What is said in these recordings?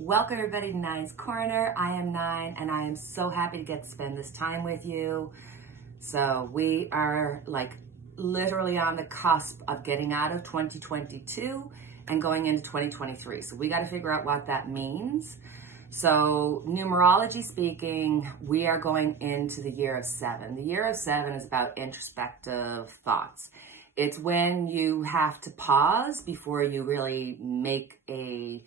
Welcome everybody to Nine's Corner. I am Nine and I am so happy to get to spend this time with you. So we are like literally on the cusp of getting out of 2022 and going into 2023. So we got to figure out what that means. So numerology speaking, we are going into the year of 7. The year of 7 is about introspective thoughts. It's when you have to pause before you really make a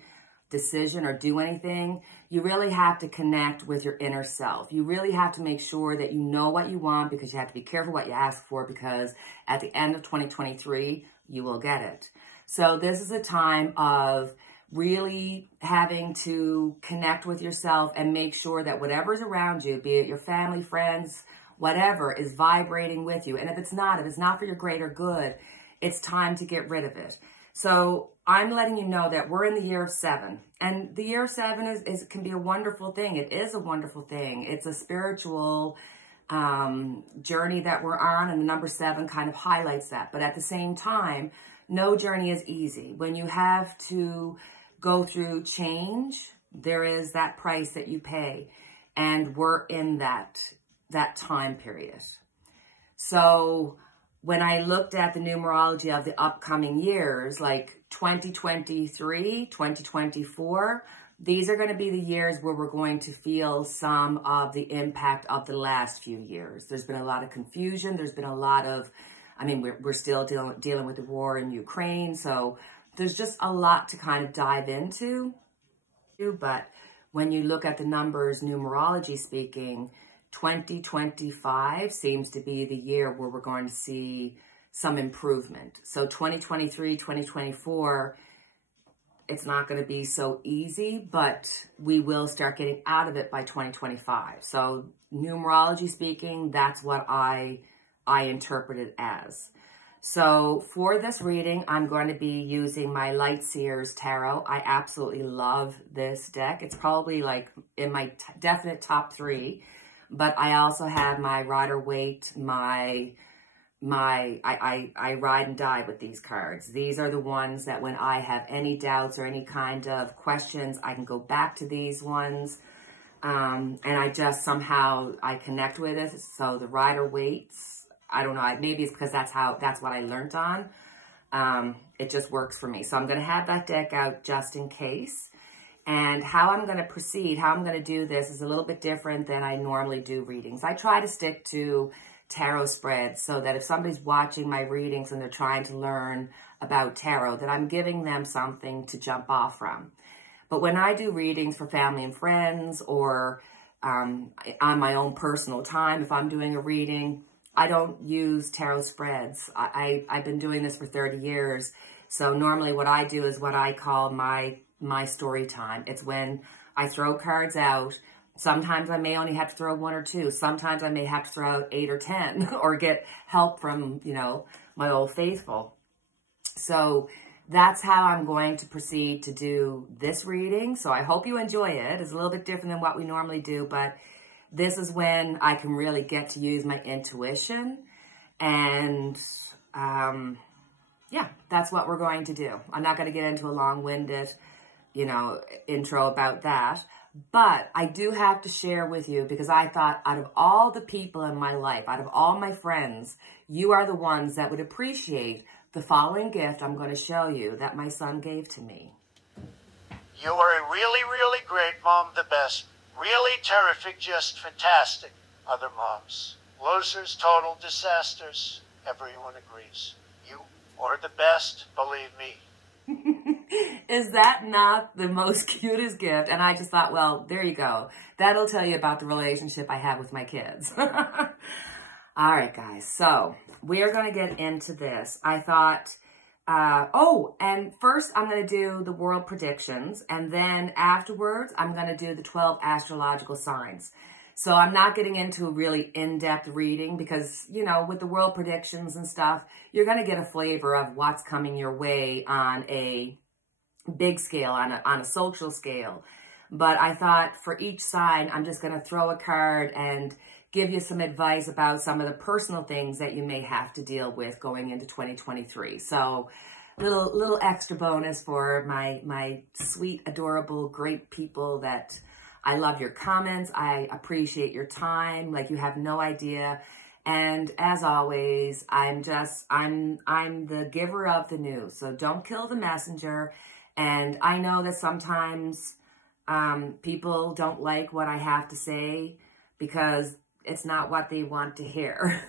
decision or do anything. You really have to connect with your inner self. You really have to make sure that you know what you want, because you have to be careful what you ask for, because at the end of 2023, you will get it. So this is a time of really having to connect with yourself and make sure that whatever's around you, be it your family, friends, whatever, is vibrating with you. And if it's not for your greater good, it's time to get rid of it. So I'm letting you know that we're in the year of 7, and the year of 7 can be a wonderful thing. It is a wonderful thing. It's a spiritual journey that we're on, and the number 7 kind of highlights that. But at the same time, no journey is easy. When you have to go through change, there is that price that you pay, and we're in that time period. So when I looked at the numerology of the upcoming years, like 2023, 2024, these are going to be the years where we're going to feel some of the impact of the last few years. There's been a lot of confusion. There's been a lot of, we're still dealing with the war in Ukraine. So there's just a lot to kind of dive into. But when you look at the numbers, numerology speaking, 2025 seems to be the year where we're going to see some improvement. So 2023, 2024, it's not going to be so easy, but we will start getting out of it by 2025. So numerology speaking, that's what I interpret it as. So for this reading, I'm going to be using my Light Seers Tarot. I absolutely love this deck. It's probably like in my definite top 3. But I also have my Rider-Waite, I ride and die with these cards. These are the ones that when I have any doubts or any kind of questions, I can go back to these ones. And I just somehow, I connect with it. So the Rider-Waite's, I don't know, maybe it's because that's what I learned on. It just works for me. So I'm going to have that deck out just in case. And how I'm going to proceed, how I'm going to do this is a little bit different than I normally do readings. I try to stick to tarot spreads so that if somebody's watching my readings and they're trying to learn about tarot, that I'm giving them something to jump off from. But when I do readings for family and friends, or on my own personal time, if I'm doing a reading, I don't use tarot spreads. I've been doing this for 30 years. So normally what I do is what I call my story time. It's when I throw cards out. Sometimes I may only have to throw 1 or 2. Sometimes I may have to throw out 8 or 10 or get help from, my old faithful. So that's how I'm going to proceed to do this reading. So I hope you enjoy it. It's a little bit different than what we normally do, but this is when I can really get to use my intuition. And yeah, that's what we're going to do. I'm not going to get into a long-winded intro about that. But I do have to share with you, because I thought out of all the people in my life, out of all my friends, you are the ones that would appreciate the following gift I'm going to show you that my son gave to me. You are a really, really great mom, the best. Really terrific, just fantastic. Other moms. Losers, total disasters. Everyone agrees. You are the best, believe me. Is that not the most cutest gift? And I just thought, well, there you go. That'll tell you about the relationship I have with my kids. All right, guys. So we are going to get into this. I thought, and first I'm going to do the world predictions. And then afterwards, I'm going to do the 12 astrological signs. So I'm not getting into a really in-depth reading because, with the world predictions and stuff, you're going to get a flavor of what's coming your way on a big scale, on a social scale. But I thought for each sign, I'm just going to throw a card and give you some advice about some of the personal things that you may have to deal with going into 2023. So little extra bonus for my sweet, adorable, great people that I love your comments. I appreciate your time. Like, you have no idea. And as always, I'm the giver of the news. So don't kill the messenger. And I know that sometimes people don't like what I have to say because it's not what they want to hear.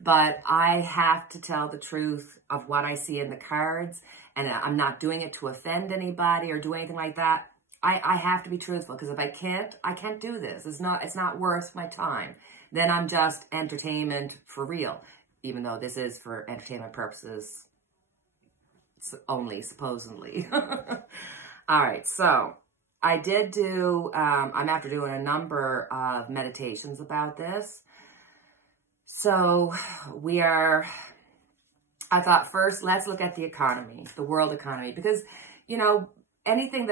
But I have to tell the truth of what I see in the cards. And I'm not doing it to offend anybody or do anything like that. I have to be truthful, because if I can't do this. It's not worth my time. Then I'm just entertainment for real, even though this is for entertainment purposes only, supposedly. All right, so I did do, I'm after doing a number of meditations about this. So I thought first, let's look at the economy, the world economy, because, you know, everything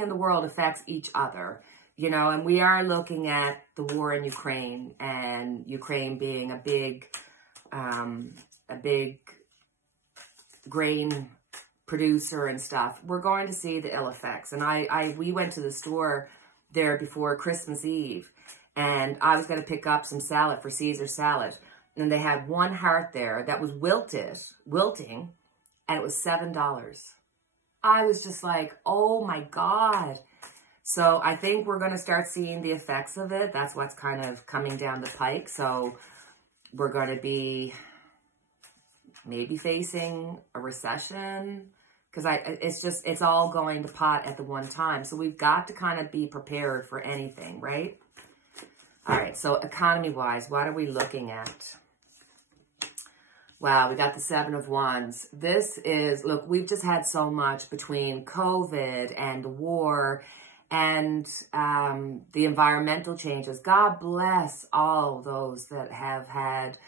in the world affects each other, you know, and we are looking at the war in Ukraine, and Ukraine being a big grain producer and stuff. We're going to see the ill effects. And we went to the store there before Christmas Eve, and I was going to pick up some salad for Caesar salad. And they had one heart there that was wilting, and it was $7. I was just like, oh my God. So I think we're going to start seeing the effects of it. That's what's kind of coming down the pike. So we're going to be maybe facing a recession, because it's all going to pot at the one time. So we've got to kind of be prepared for anything, right? All right, so economy-wise, what are we looking at? Wow, we got the 7 of Wands. This is, look, we've just had so much between COVID and the war and the environmental changes. God bless all those that have had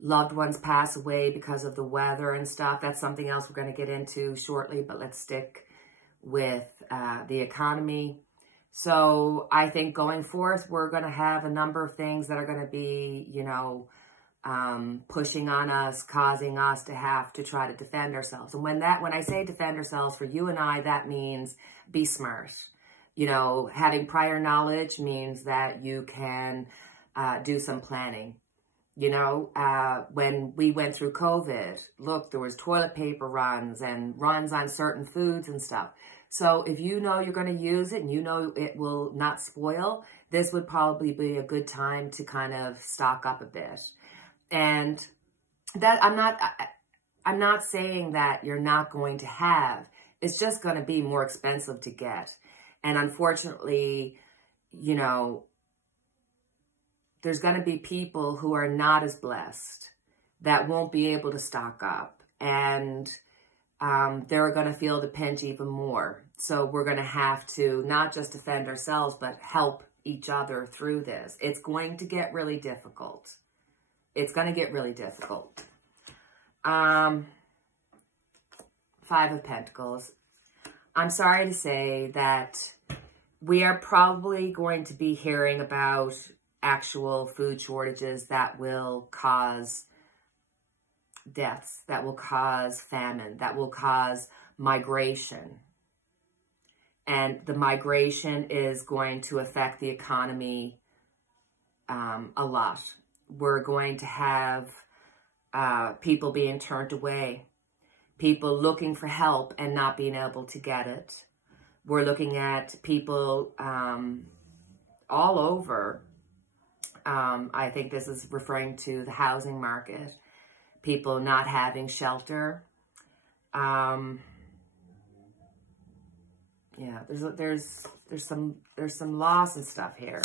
loved ones pass away because of the weather and stuff. That's something else we're going to get into shortly, but let's stick with the economy. So I think going forth, we're going to have a number of things that are going to be, you know, pushing on us, causing us to have to try to defend ourselves. And when I say defend ourselves, for you and I, that means be smart. You know, having prior knowledge means that you can do some planning. You know, when we went through COVID, look, there was toilet paper runs and runs on certain foods and stuff. So if you know you're going to use it and you know it will not spoil, this would probably be a good time to kind of stock up a bit. And that I'm not saying that you're not going to have. It's just going to be more expensive to get. And unfortunately, you know, there's going to be people who are not as blessed that won't be able to stock up. And they're going to feel the pinch even more. So we're going to have to not just defend ourselves, but help each other through this. It's going to get really difficult. It's going to get really difficult. 5 of Pentacles. I'm sorry to say that we are probably going to be hearing about actual food shortages that will cause deaths, that will cause famine, that will cause migration. And the migration is going to affect the economy a lot. We're going to have people being turned away, people looking for help and not being able to get it. We're looking at people all over. I think this is referring to the housing market, people not having shelter. Yeah, there's some loss and stuff here.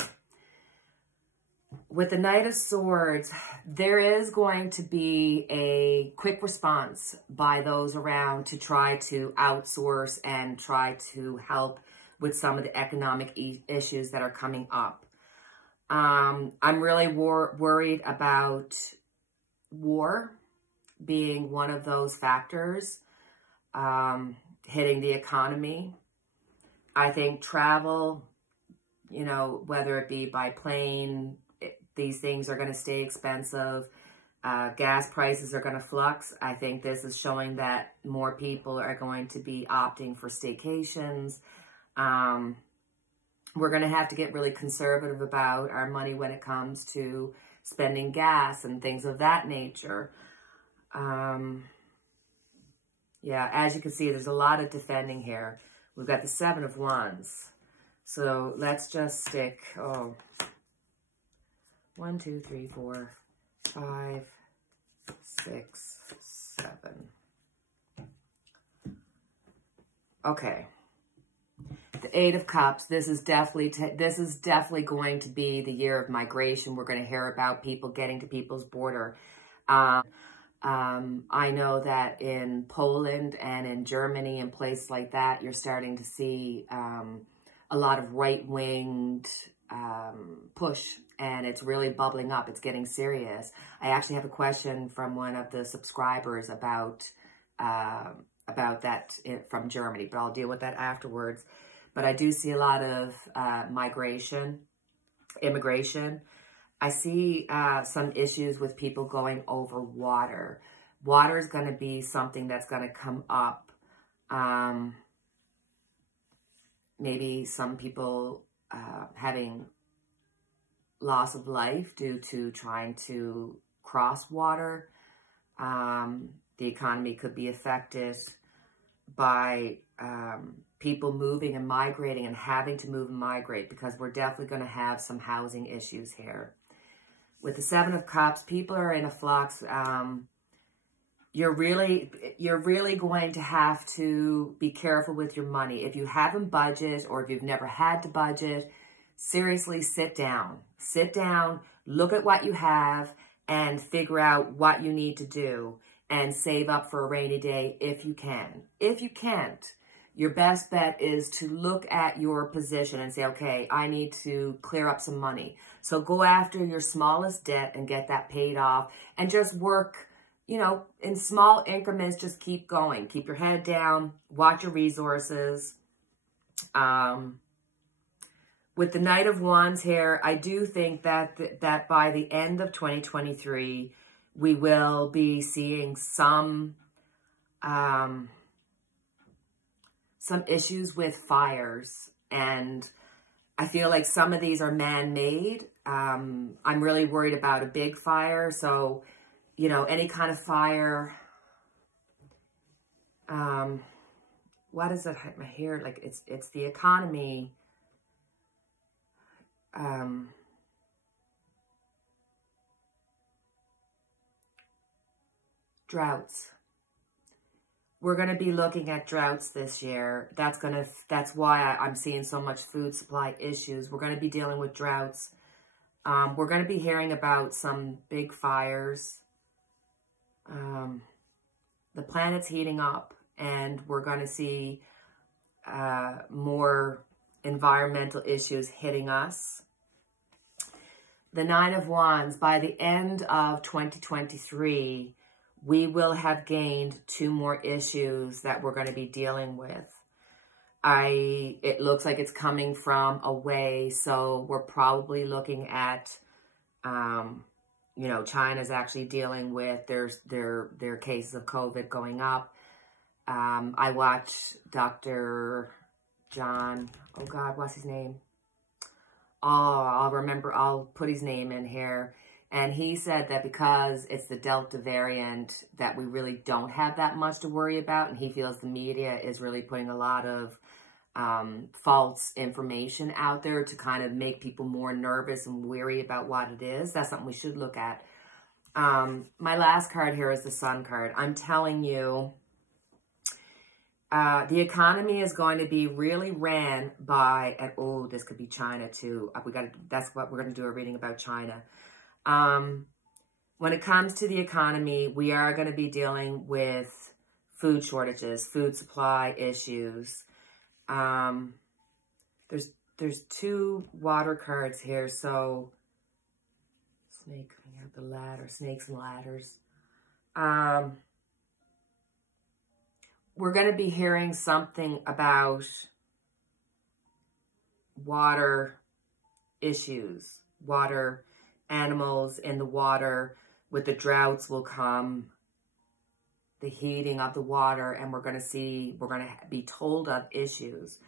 With the Knight of Swords, there is going to be a quick response by those around to try to outsource and try to help with some of the economic issues that are coming up. I'm really worried about war being one of those factors hitting the economy. I think travel, you know, whether it be by plane, these things are going to stay expensive. Gas prices are going to flux. I think this is showing that more people are going to be opting for staycations. We're going to have to get really conservative about our money when it comes to spending gas and things of that nature. Yeah, as you can see, there's a lot of defending here. We've got the 7 of Wands. So let's just stick, 1, 2, 3, 4, 5, 6, 7. Okay. The 8 of Cups. This is definitely going to be the year of migration. We're going to hear about people getting to people's border. I know that in Poland and in Germany and places like that, you're starting to see a lot of right-winged push, and it's really bubbling up. It's getting serious. I actually have a question from one of the subscribers about that from Germany, but I'll deal with that afterwards. But I do see a lot of immigration. I see some issues with people going over water. Water is going to be something that's going to come up. Maybe some people having loss of life due to trying to cross water. The economy could be affected by people moving and migrating and having to move and migrate, because we're definitely going to have some housing issues here. With the 7 of Cups, people are in a flux. You're really going to have to be careful with your money. If you haven't budgeted, or if you've never had to budget, seriously, sit down. Sit down, look at what you have, and figure out what you need to do, and save up for a rainy day if you can. If you can't, your best bet is to look at your position and say, okay, I need to clear up some money. So go after your smallest debt and get that paid off, and just work, you know, in small increments. Just keep going. Keep your head down. Watch your resources. With the Knight of Wands here, I do think that by the end of 2023, we will be seeing some issues with fires, and I feel like some of these are man-made. I'm really worried about a big fire, so, you know, any kind of fire. What is it here? Like, it's the economy. Droughts. We're going to be looking at droughts this year. That's why I'm seeing so much food supply issues. We're going to be dealing with droughts. We're going to be hearing about some big fires. The planet's heating up, and we're going to see more environmental issues hitting us. The 9 of Wands, by the end of 2023, we will have gained 2 more issues that we're going to be dealing with. It looks like it's coming from away, so we're probably looking at, you know, China's actually dealing with their cases of COVID going up. I watched Dr. John, oh God, what's his name? I'll put his name in here. And he said that because it's the Delta variant, that we really don't have that much to worry about. And he feels the media is really putting a lot of false information out there to kind of make people more nervous and weary about what it is. That's something we should look at. My last card here is the Sun card. I'm telling you, the economy is going to be really ran by, and oh, this could be China too. That's what we're going to do, a reading about China. When it comes to the economy, we are going to be dealing with food shortages, food supply issues. There's 2 water cards here, so snake coming out the ladder, snakes and ladders. We're going to be hearing something about water issues, water, animals in the water, with the droughts will come the heating of the water, and we're going to be told of issues.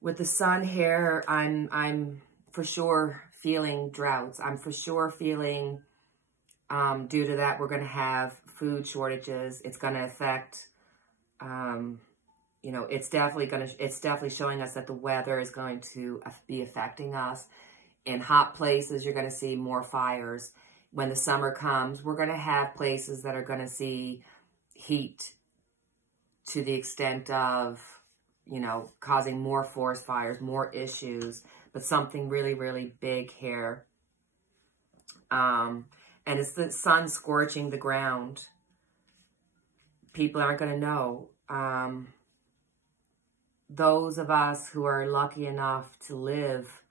With the sun here, I'm for sure feeling droughts. I'm for sure feeling, due to that, we're going to have food shortages. It's going to affect, you know, it's definitely showing us that the weather is going to be affecting us. In hot places, you're going to see more fires. When the summer comes, we're going to have places that are going to see heat to the extent of, you know, causing more forest fires, more issues, but something really, really big here. And it's the sun scorching the ground. People aren't going to know. Those of us who are lucky enough to live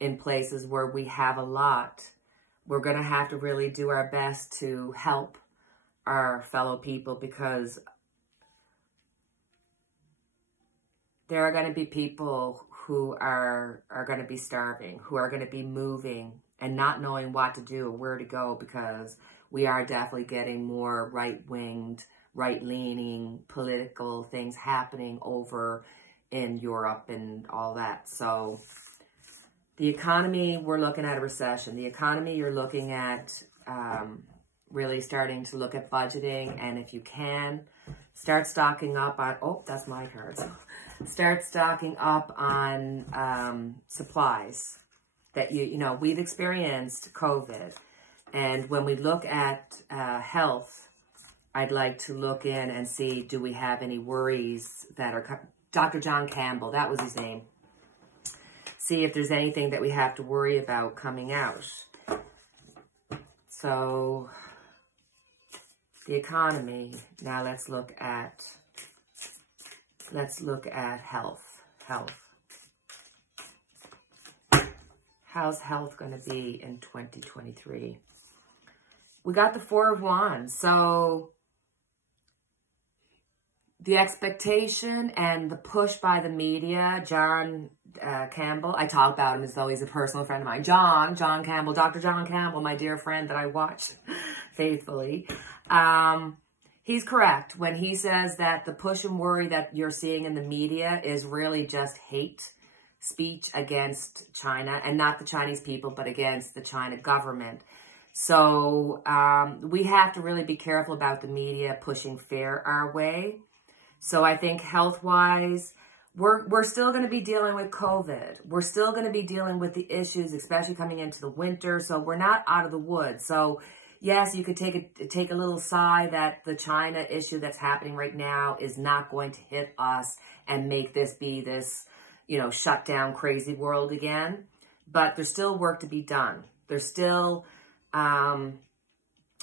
in places where we have a lot, we're going to have to really do our best to help our fellow people, because there are going to be people who are going to be starving, who are going to be moving and not knowing what to do or where to go, because we are definitely getting more right-winged, right-leaning political things happening over in Europe and all that. So the economy, we're looking at a recession. The economy, you're looking at really starting to look at budgeting. And if you can, start stocking up on, oh, that's my card. Start stocking up on supplies that, you know, we've experienced COVID. And when we look at health, I'd like to look in and see, do we have any worries that are, Dr. John Campbell, that was his name. See if there's anything that we have to worry about coming out. So the economy, now let's look at health. How's health going to be in 2023? We got the Four of Wands. So the expectation and the push by the media, John Campbell, I talk about him as though he's a personal friend of mine. John Campbell, Dr. John Campbell, my dear friend that I watch faithfully. He's correct when he says that the push and worry that you're seeing in the media is really just hate speech against China, and not the Chinese people, but against the China government. So we have to really be careful about the media pushing fear our way. So I think health-wise, we're still going to be dealing with COVID. We're still going to be dealing with the issues, especially coming into the winter. So we're not out of the woods. So yes, you could take a little sigh that the China issue that's happening right now is not going to hit us and make this be this, you know, shut down crazy world again. But there's still work to be done. There's still,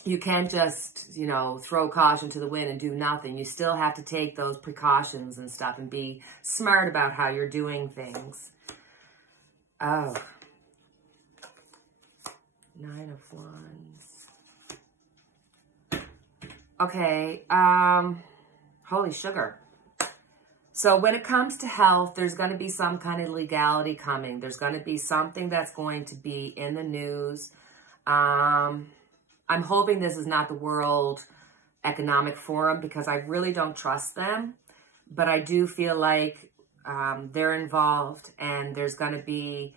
you can't just, you know, throw caution to the wind and do nothing. You still have to take those precautions and stuff and be smart about how you're doing things. Oh. 9 of Wands. Okay. Holy sugar. So when it comes to health, there's going to be some kind of legality coming. There's going to be something that's going to be in the news. I'm hoping this is not the World Economic Forum, because I really don't trust them. But I do feel like they're involved, and there's going to be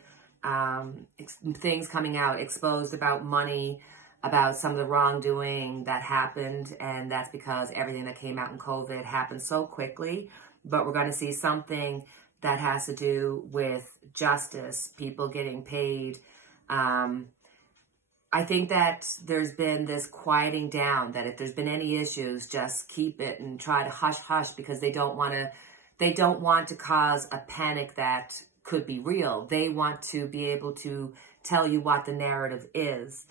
things coming out exposed about money, about some of the wrongdoing that happened. And that's because everything that came out in COVID happened so quickly. But we're going to see something that has to do with justice, people getting paid. I think that there's been this quieting down, that if there's been any issues, just keep it and try to hush, because they don't want to cause a panic that could be real. They want to be able to tell you what the narrative is.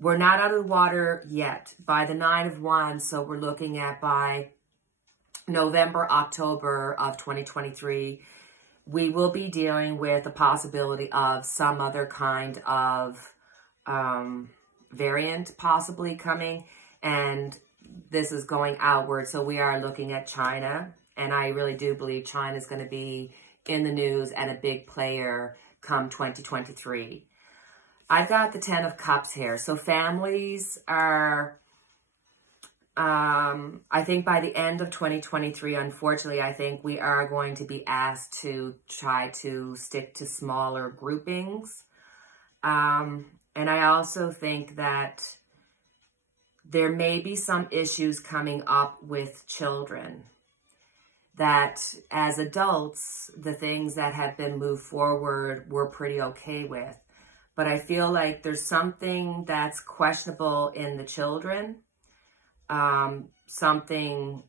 We're not out of the water yet by the 9 of Wands, so we're looking at by November, October of 2023, we will be dealing with the possibility of some other kind of variant possibly coming, and this is going outward. So we are looking at China, and I really do believe China is going to be in the news and a big player come 2023. I've got the 10 of Cups here. So families are, I think by the end of 2023, unfortunately, I think we are going to be asked to try to stick to smaller groupings. And I also think that there may be some issues coming up with children. That as adults, the things that have been moved forward, we're pretty okay with. But I feel like there's something that's questionable in the children. Something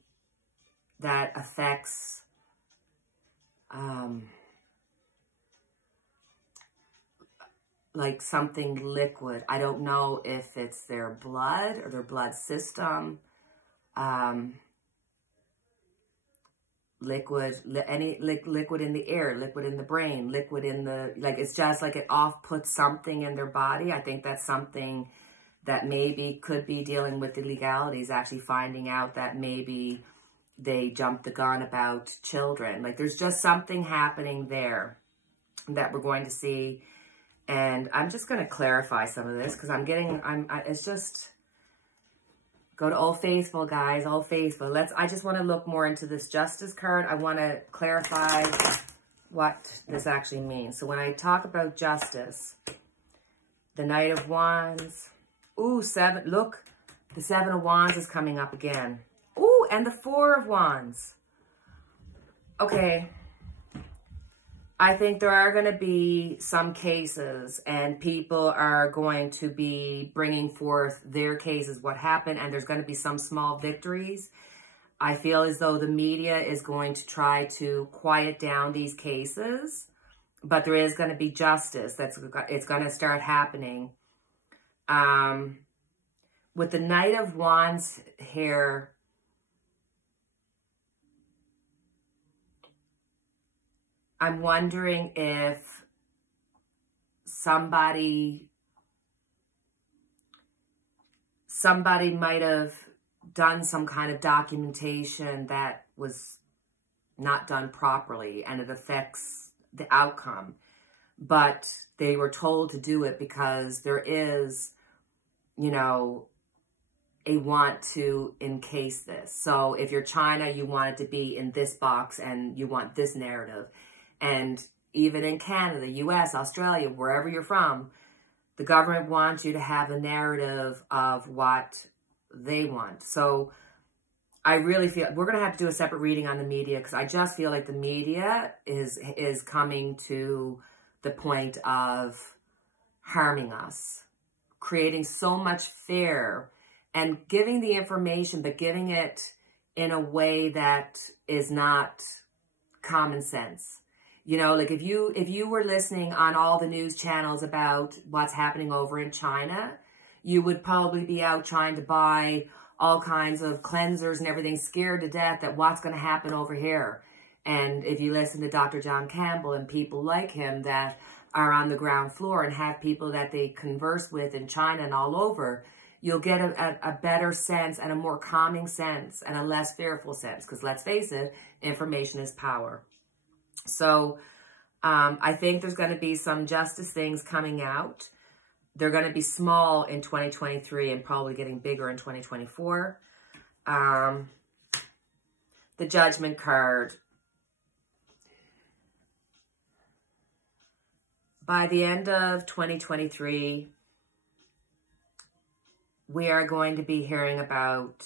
that affects like something liquid. I don't know if it's their blood or their blood system. Liquid in the air, liquid in the brain, liquid in the, like, it's just like it off-puts something in their body. I think that's something that maybe could be dealing with the legalities, actually finding out that maybe they jumped the gun about children. Like, there's just something happening there that we're going to see. And I'm just going to clarify some of this because it's just, go to Old Faithful, guys, Old Faithful. I just want to look more into this Justice card. I want to clarify what this actually means. So when I talk about justice, the Knight of Wands, ooh, look, the 7 of Wands is coming up again. Ooh, and the 4 of Wands. Okay. I think there are going to be some cases and people are going to be bringing forth their cases, what happened, and there's going to be some small victories. I feel as though the media is going to try to quiet down these cases, but there is going to be justice. It's going to start happening. With the Knight of Wands here, I'm wondering if somebody might have done some kind of documentation that was not done properly and it affects the outcome. But they were told to do it because there is, you know, a want to encase this. So if you're China, you want it to be in this box and you want this narrative. And even in Canada, US, Australia, wherever you're from, the government wants you to have a narrative of what they want. So I really feel we're going to have to do a separate reading on the media because I just feel like the media is coming to the point of harming us, creating so much fear and giving the information, but giving it in a way that is not common sense. You know, like if you were listening on all the news channels about what's happening over in China, you would probably be out trying to buy all kinds of cleansers and everything, scared to death that what's going to happen over here. And if you listen to Dr. John Campbell and people like him that are on the ground floor and have people that they converse with in China and all over, you'll get a better sense and a more calming sense and a less fearful sense. Because let's face it, information is power. So I think there's going to be some justice things coming out. They're going to be small in 2023 and probably getting bigger in 2024. The Judgment card. By the end of 2023, we are going to be hearing about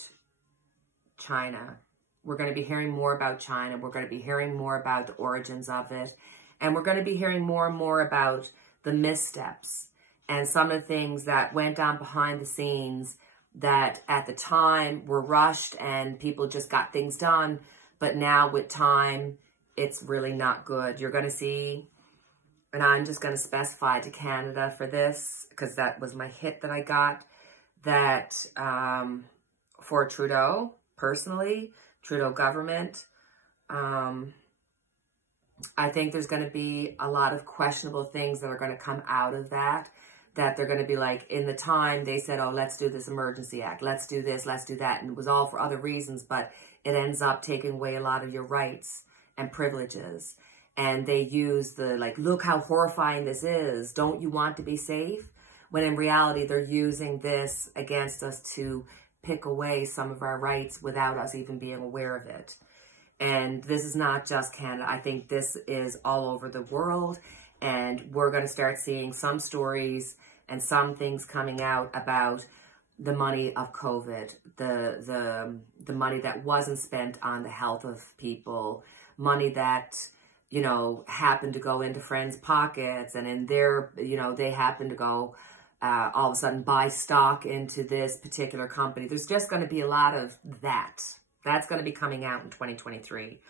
China. We're going to be hearing more about China. We're going to be hearing more about the origins of it. And we're going to be hearing more and more about the missteps and some of the things that went on behind the scenes that at the time were rushed and people just got things done. But now with time, it's really not good. You're going to see, and I'm just going to specify to Canada for this because that was my hit that I got, that for Trudeau, personally, Trudeau government, I think there's going to be a lot of questionable things that are going to come out of that they're going to be like, in the time they said, oh, let's do this emergency act, let's do this, let's do that. And it was all for other reasons, but it ends up taking away a lot of your rights and privileges. And they use the, like, look how horrifying this is. Don't you want to be safe? when in reality, they're using this against us to pick away some of our rights without us even being aware of it. And this is not just Canada. I think this is all over the world. And we're going to start seeing some stories and some things coming out about the money of COVID, the money that wasn't spent on the health of people, money that, you know, happened to go into friends' pockets, and in their, you know, they happen to go all of a sudden buy stock into this particular company. There's just going to be a lot of that. That's going to be coming out in 2023.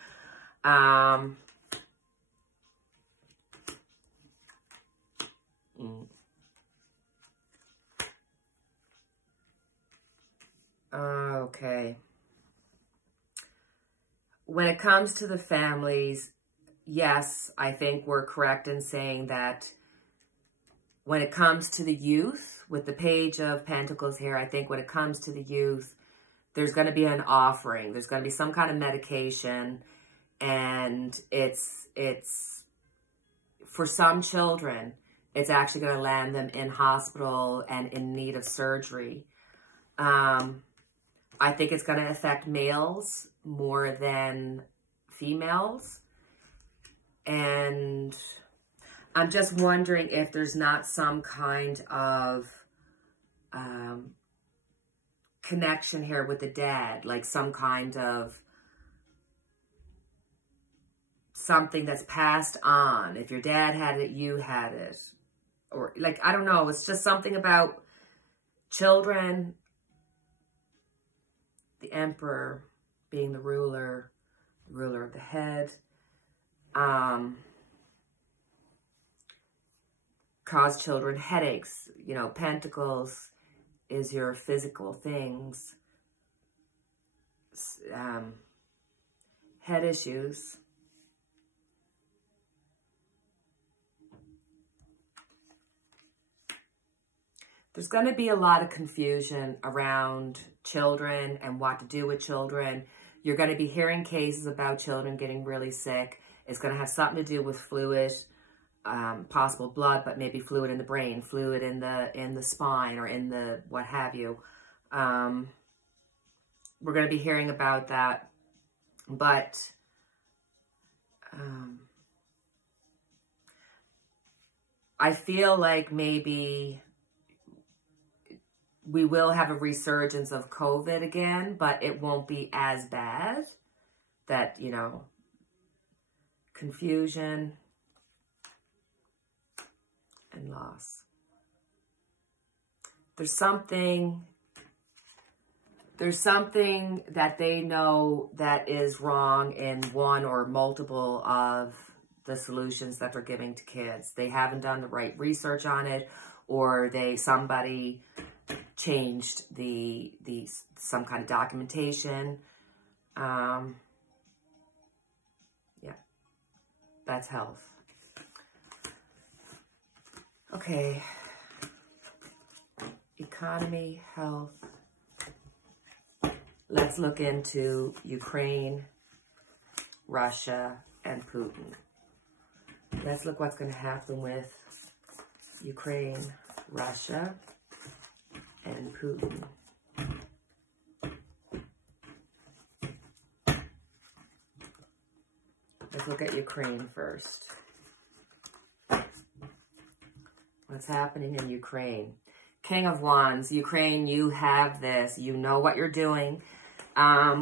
Okay. When it comes to the families, yes, I think we're correct in saying that when it comes to the youth, with the Page of Pentacles here, I think when it comes to the youth, there's going to be an offering. There's going to be some kind of medication, and it's for some children, it's actually going to land them in hospital and in need of surgery. I think it's going to affect males more than females. And I'm just wondering if there's not some kind of connection here with the dad, like some kind of something that's passed on. If your dad had it, you had it. Or like, I don't know, it's just something about children, the emperor being the ruler of the head, cause children headaches. You know, pentacles is your physical things, head issues. There's going to be a lot of confusion around children and what to do with children. You're going to be hearing cases about children getting really sick. It's going to have something to do with fluid, possible blood, but maybe fluid in the brain, fluid in the spine, or in the what have you. We're going to be hearing about that, but I feel like maybe we will have a resurgence of COVID again, but it won't be as bad. That, you know, confusion and loss. There's something that they know that is wrong in one or multiple of the solutions that they're giving to kids. They haven't done the right research on it, or somebody changed some kind of documentation. Yeah, that's health. Okay, economy, health. Let's look into Ukraine, Russia, and Putin. Let's look what's going to happen with Ukraine, Russia, and Putin. Let's look at Ukraine first. What's happening in Ukraine? King of Wands, Ukraine, you have this. You know what you're doing.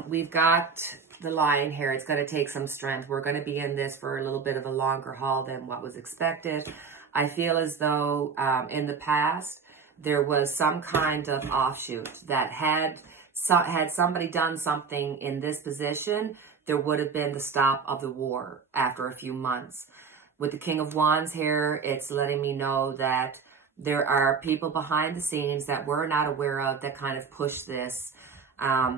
We've got the Lion here. It's going to take some strength. We're going to be in this for a little bit of a longer haul than what was expected. I feel as though in the past, there was some kind of offshoot that had somebody done something in this position, there would have been the stop of the war after a few months. With the King of Wands here, it's letting me know that there are people behind the scenes that we're not aware of that kind of push this.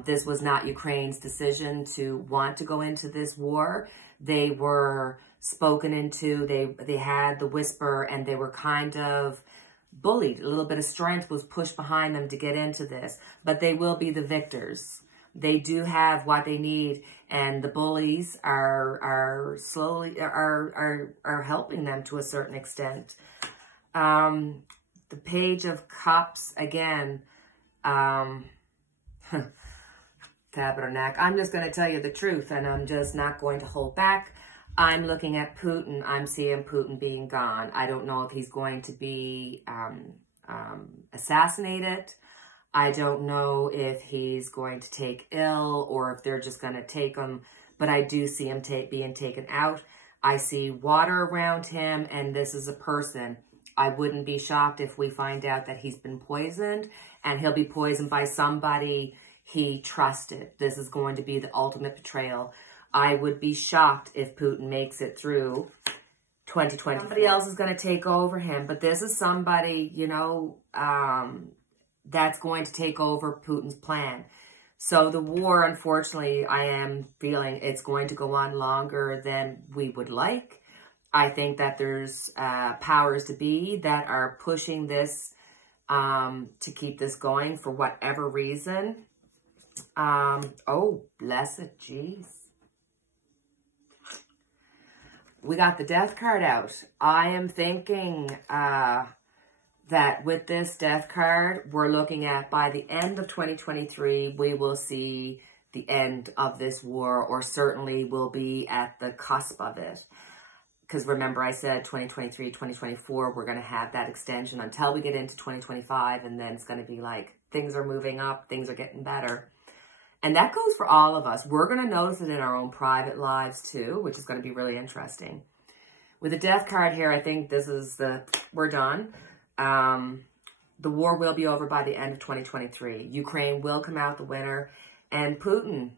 This was not Ukraine's decision to want to go into this war. They were spoken into, they had the whisper, and they were kind of bullied. A little bit of strength was pushed behind them to get into this, but they will be the victors. They do have what they need, and the bullies are slowly helping them to a certain extent. The Page of Cups, again, Tabernacle. I'm just going to tell you the truth, and I'm just not going to hold back. I'm looking at Putin. I'm seeing Putin being gone. I don't know if he's going to be assassinated. I don't know if he's going to take ill or if they're just going to take him. But I do see him being taken out. I see water around him, and this is a person. I wouldn't be shocked if we find out that he's been poisoned, and he'll be poisoned by somebody he trusted. This is going to be the ultimate betrayal. I would be shocked if Putin makes it through 2020. Somebody else is going to take over him, but this is somebody, you know, that's going to take over Putin's plan. So the war, unfortunately, I am feeling it's going to go on longer than we would like. I think that there's powers to be that are pushing this to keep this going for whatever reason. Oh, blessed jeez. We got the Death card out. I am thinking that with this Death card, we're looking at by the end of 2023, we will see the end of this war, or certainly will be at the cusp of it. Because remember, I said 2023, 2024, we're going to have that extension until we get into 2025, and then it's going to be like things are moving up, things are getting better. And that goes for all of us. We're going to notice it in our own private lives too, which is going to be really interesting. With the Death card here, I think this is we're done. The war will be over by the end of 2023. Ukraine will come out the winner. And Putin,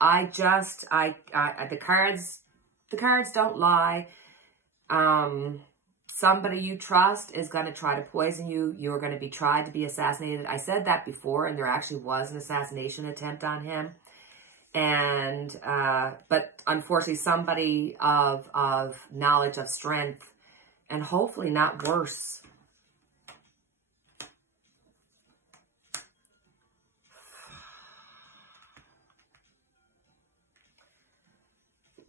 the cards don't lie. Somebody you trust is going to try to poison you. You're going to be tried to be assassinated. I said that before, and there actually was an assassination attempt on him. And, but unfortunately, somebody of knowledge, of strength, and hopefully not worse.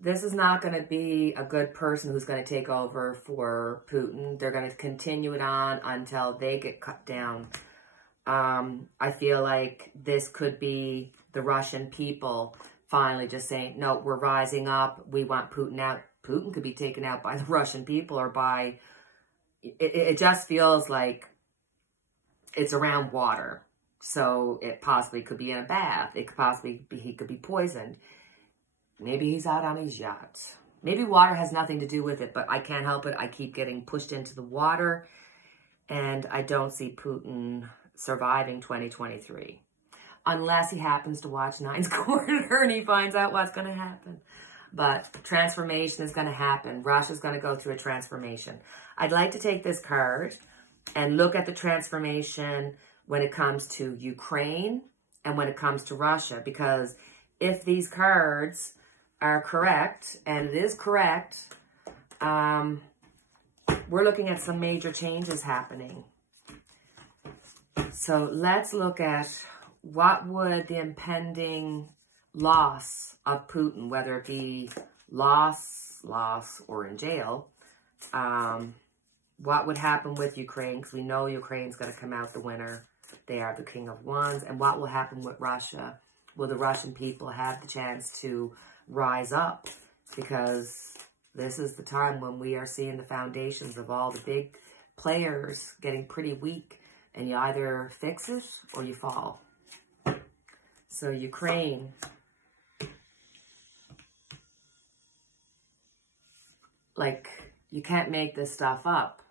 This is not going to be a good person who's going to take over for Putin. They're going to continue it on until they get cut down. I feel like this could be the Russian people finally just saying, no, we're rising up. We want Putin out. Putin could be taken out by the Russian people or by... It just feels like it's around water. So it possibly could be in a bath. It could possibly be, he could be poisoned. Maybe he's out on his yacht. Maybe water has nothing to do with it, but I can't help it. I keep getting pushed into the water, and I don't see Putin surviving 2023. Unless he happens to watch Nine's Corner and he finds out what's going to happen. But transformation is going to happen. Russia's going to go through a transformation. I'd like to take this card and look at the transformation when it comes to Ukraine and when it comes to Russia, because if these cards are correct, and it is correct, we're looking at some major changes happening. So let's look at what would the impending loss of Putin, whether it be loss, or in jail, what would happen with Ukraine, because we know Ukraine's going to come out the winner. They are the King of Wands. And what will happen with Russia? Will the Russian people have the chance to rise up? Because this is the time when we are seeing the foundations of all the big players getting pretty weak, and you either fix it or you fall. So Ukraine, like, you can't make this stuff up.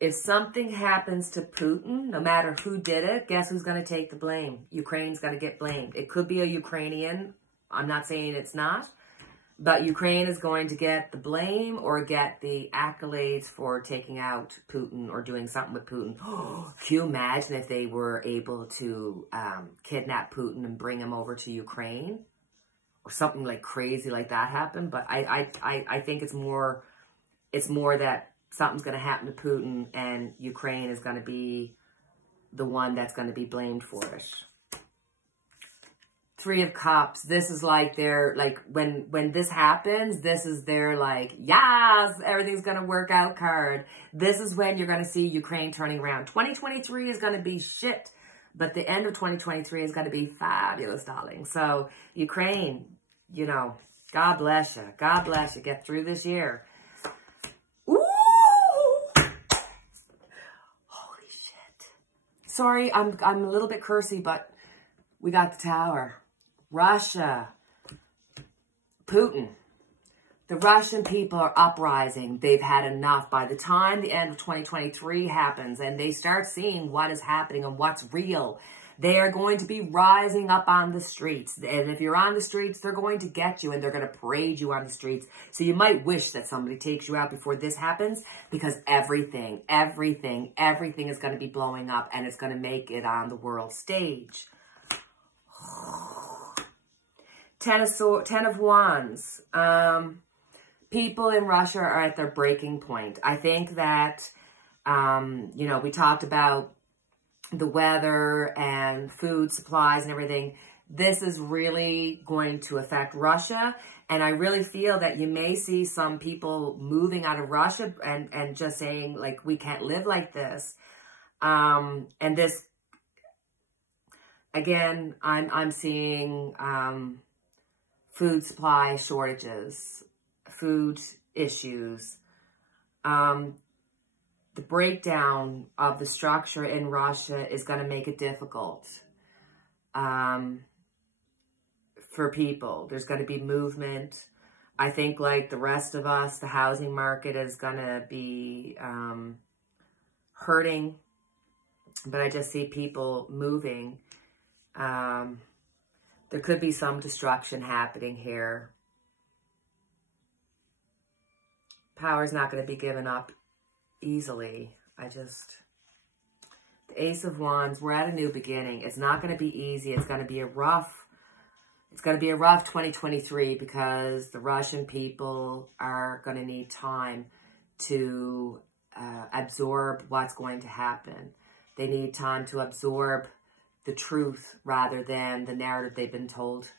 If something happens to Putin, no matter who did it, guess who's going to take the blame? Ukraine's going to get blamed. It could be a Ukrainian. I'm not saying it's not. But Ukraine is going to get the blame or get the accolades for taking out Putin or doing something with Putin. Can you imagine if they were able to kidnap Putin and bring him over to Ukraine? Or something like crazy like that happened. But I think it's more that something's going to happen to Putin and Ukraine is going to be the one that's going to be blamed for it. Three of Cups. This is like their, like when this happens, this is their like, yes, everything's going to work out card. This is when you're going to see Ukraine turning around. 2023 is going to be shit, but the end of 2023 is going to be fabulous, darling. So Ukraine, you know, God bless you. God bless you. Get through this year. Ooh! Holy shit. Sorry, I'm a little bit cursy, but we got the Tower. Russia, Putin. The Russian people are uprising. They've had enough. By the time the end of 2023 happens and they start seeing what is happening and what's real, they are going to be rising up on the streets. And if you're on the streets, they're going to get you and they're going to parade you on the streets. So you might wish that somebody takes you out before this happens, because everything is going to be blowing up and it's going to make it on the world stage. Ten of Wands. People in Russia are at their breaking point. I think that, you know, we talked about the weather and food supplies and everything. This is really going to affect Russia. And I really feel that you may see some people moving out of Russia and just saying, like, we can't live like this. And this, again, I'm seeing food supply shortages, food issues, the breakdown of the structure in Russia is going to make it difficult for people. There's going to be movement. I think, like the rest of us, the housing market is going to be hurting, but I just see people moving. There could be some destruction happening here. Power's not going to be given up easily. The Ace of Wands, we're at a new beginning. It's not going to be easy. It's going to be a rough 2023, because the Russian people are going to need time to absorb what's going to happen. They need time to absorb the truth rather than the narrative they've been told.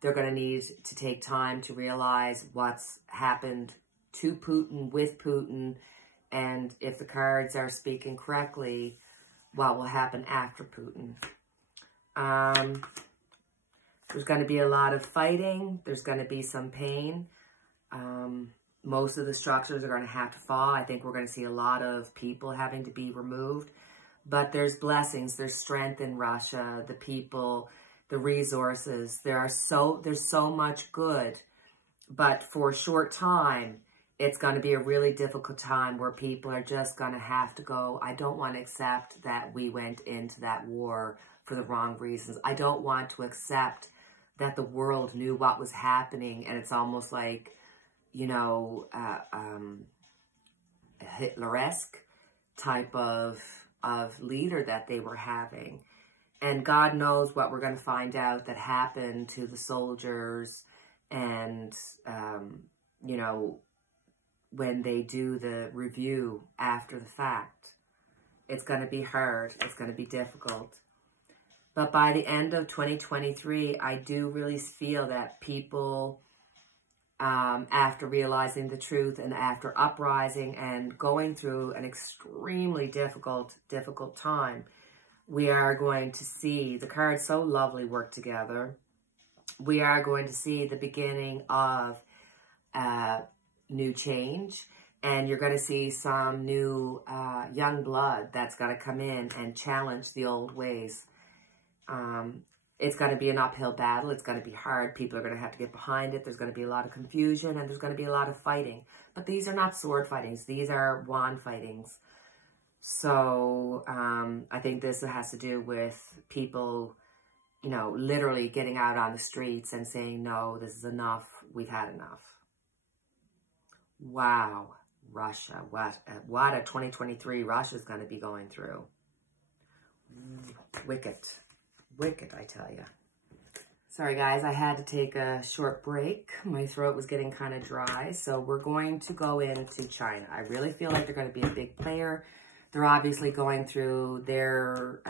They're going to need to take time to realize what's happened to Putin, with Putin, and if the cards are speaking correctly, what will happen after Putin. There's going to be a lot of fighting. There's going to be some pain. Most of the structures are going to have to fall. I think we're going to see a lot of people having to be removed. But there's blessings, there's strength in Russia, the people, the resources. There's so much good. But for a short time, it's going to be a really difficult time where people are just going to have to go, I don't want to accept that we went into that war for the wrong reasons. I don't want to accept that the world knew what was happening. And it's almost like, you know, Hitler-esque type of leader that they were having. And God knows what we're going to find out that happened to the soldiers and, you know, when they do the review after the fact. It's going to be hard. It's going to be difficult. But by the end of 2023, I do really feel that people, after realizing the truth and after uprising and going through an extremely difficult time, we are going to see the cards so lovely work together. We are going to see the beginning of new change, and you're going to see some new young blood that's going to come in and challenge the old ways. It's going to be an uphill battle. It's going to be hard. People are going to have to get behind it. There's going to be a lot of confusion, and there's going to be a lot of fighting. But these are not sword fightings. These are wand fightings. So I think this has to do with people, you know, literally getting out on the streets and saying, no, this is enough. We've had enough. Wow, Russia. What a 2023 Russia's going to be going through. Wicked. Wicked, I tell you. Sorry, guys, I had to take a short break. My throat was getting kind of dry, so we're going to go into China. I really feel like they're going to be a big player. They're obviously going through their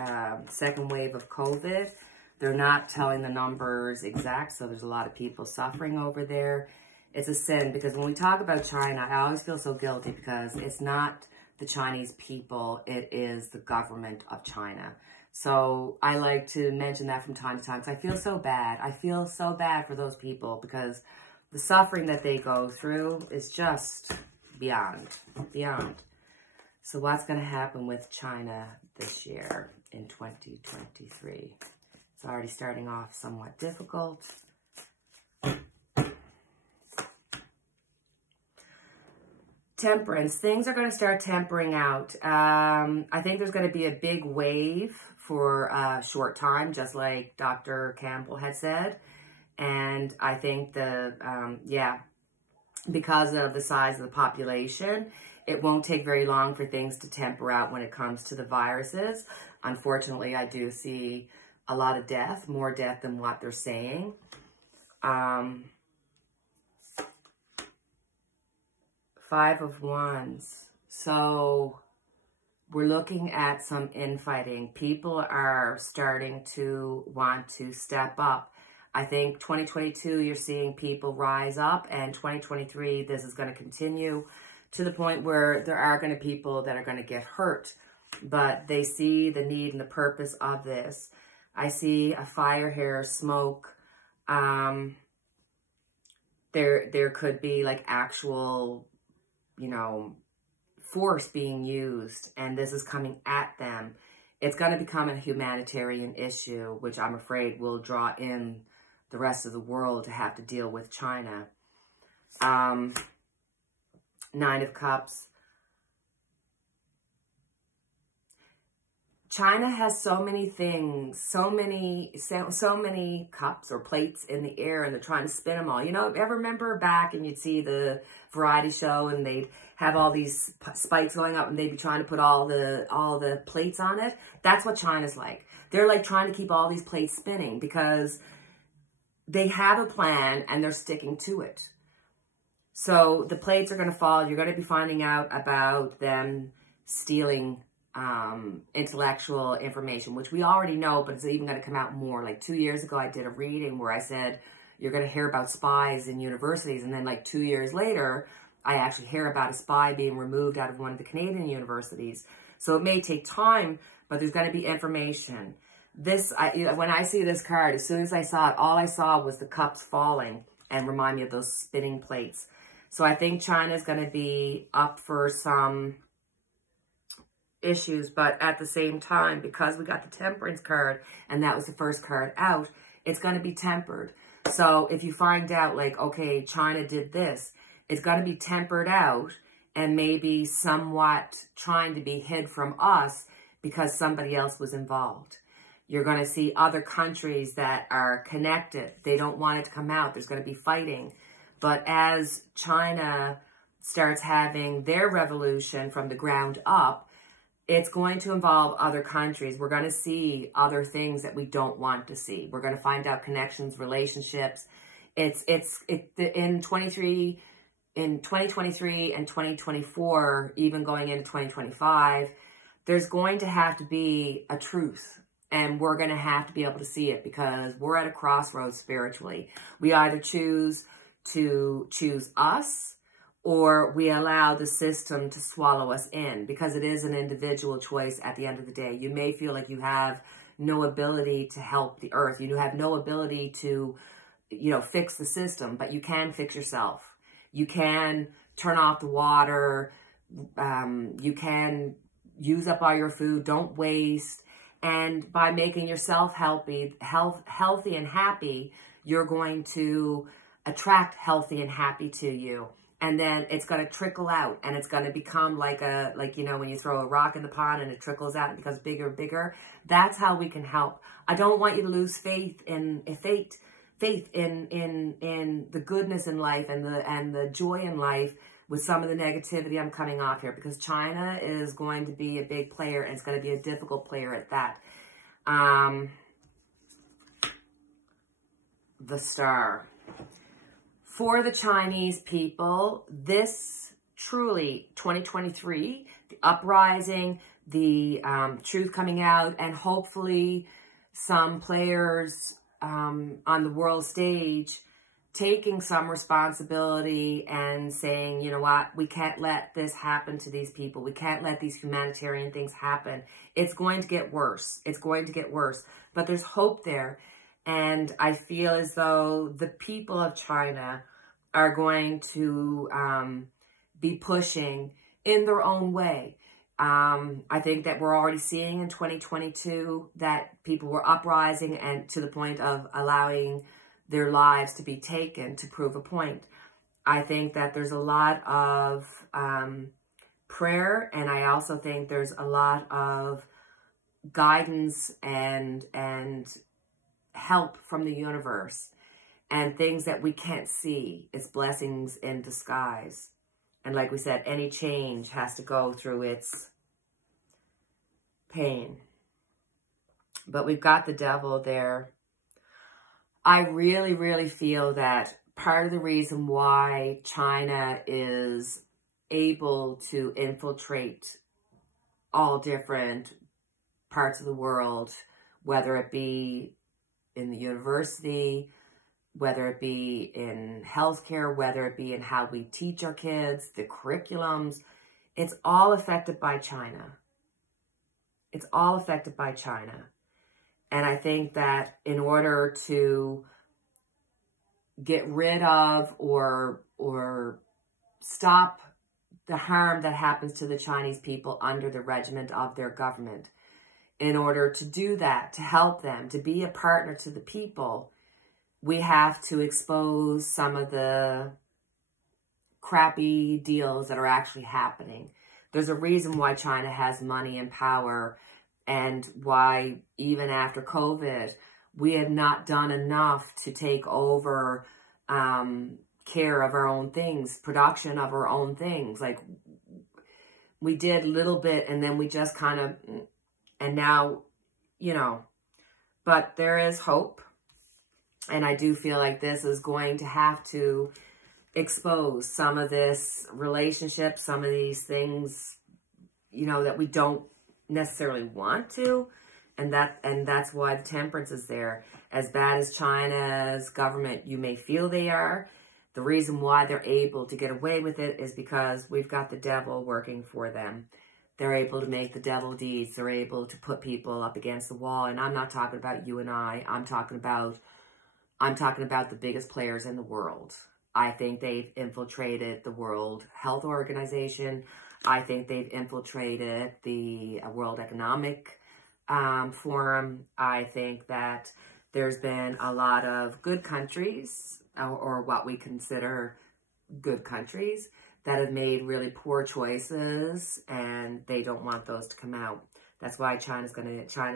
second wave of COVID, They're not telling the numbers exact, so there's a lot of people suffering over there. It's a sin, because when we talk about China, I always feel so guilty because it's not the Chinese people, it is the government of China. So I like to mention that from time to time because I feel so bad. I feel so bad for those people because the suffering that they go through is just beyond. So what's going to happen with China this year in 2023? It's already starting off somewhat difficult. Temperance. Things are going to start tempering out. I think there's going to be a big wave for a short time, just like Dr. Campbell had said. And I think because of the size of the population, it won't take very long for things to temper out when it comes to the viruses. Unfortunately, I do see a lot of death, more death than what they're saying. Five of Wands. So we're looking at some infighting. People are starting to want to step up. I think 2022, you're seeing people rise up, and 2023, this is going to continue to the point where there are going to be people that are going to get hurt, but they see the need and the purpose of this. I see a fire here, smoke. There could be like actual, force being used, and this is coming at them. It's going to become a humanitarian issue, which I'm afraid will draw in the rest of the world to have to deal with China. 9 of Cups. China has so many things, so many cups or plates in the air, and they're trying to spin them all. Ever remember back and you'd see the variety show and they'd have all these spikes going up and they'd be trying to put all the plates on it? That's what China's like. They're like trying to keep all these plates spinning because they have a plan and they're sticking to it. So the plates are going to fall. You're going to be finding out about them stealing intellectual information, which we already know, but it's even going to come out more. Like 2 years ago, I did a reading where I said, you're going to hear about spies in universities. And then like 2 years later, I actually hear about a spy being removed out of one of the Canadian universities. So it may take time, but there's going to be information. When I see this card, as soon as I saw it, all I saw was the cups falling and remind me of those spinning plates. So I think China's going to be up for some issues, but at the same time, because we got the Temperance card and that was the first card out, it's going to be tempered. So if you find out like, okay, China did this, it's going to be tempered out and maybe somewhat trying to be hid from us because somebody else was involved. You're going to see other countries that are connected. They don't want it to come out. There's going to be fighting. But as China starts having their revolution from the ground up, it's going to involve other countries. We're going to see other things that we don't want to see. We're going to find out connections, relationships. In 2023 and 2024, even going into 2025, there's going to have to be a truth. And we're going to have to be able to see it because we're at a crossroads spiritually. We either choose to choose us, or we allow the system to swallow us in, because it is an individual choice at the end of the day. You may feel like you have no ability to help the earth. You have no ability to, fix the system, but you can fix yourself. You can turn off the water. You can use up all your food. Don't waste. And by making yourself healthy and happy, you're going to attract healthy and happy to you. And then it's going to trickle out, and it's going to become like when you throw a rock in the pond and it trickles out and becomes bigger and bigger. That's how we can help. I don't want you to lose faith in the goodness in life and the joy in life with some of the negativity I'm coming off here, because China is going to be a big player, and it's going to be a difficult player at that. The Star. For the Chinese people, this truly 2023, the uprising, the truth coming out, and hopefully some players on the world stage taking some responsibility and saying, you know what, we can't let this happen to these people. We can't let these humanitarian things happen. It's going to get worse. It's going to get worse. But there's hope there. And I feel as though the people of China are going to be pushing in their own way. I think that we're already seeing in 2022 that people were uprising and to the point of allowing their lives to be taken to prove a point. I think that there's a lot of prayer, and I also think there's a lot of guidance and help from the universe and things that we can't see. It's blessings in disguise. And like we said, any change has to go through its pain. But we've got the devil there. I really, really feel that part of the reason why China is able to infiltrate all different parts of the world, whether it be in the university, whether it be in healthcare, whether it be in how we teach our kids, the curriculums, it's all affected by China. It's all affected by China. And I think that in order to get rid of or stop the harm that happens to the Chinese people under the regiment of their government, in order to do that, to help them, to be a partner to the people, we have to expose some of the crappy deals that are actually happening. There's a reason why China has money and power, and why even after COVID, we have not done enough to take over care of our own things, production of our own things. Like, we did a little bit, and then we just kind of, and now, you know, but there is hope. And I do feel like this is going to have to expose some of this relationship, some of these things, you know, that we don't necessarily want to. And that's why the temperance is there. As bad as China's government you may feel they are, the reason why they're able to get away with it is because we've got the devil working for them. They're able to make the devil deeds. They're able to put people up against the wall. And I'm not talking about you and I. I'm talking about the biggest players in the world. I think they've infiltrated the World Health Organization. I think they've infiltrated the World Economic Forum. I think that there's been a lot of good countries, or what we consider good countries, that have made really poor choices, and they don't want those to come out. That's why China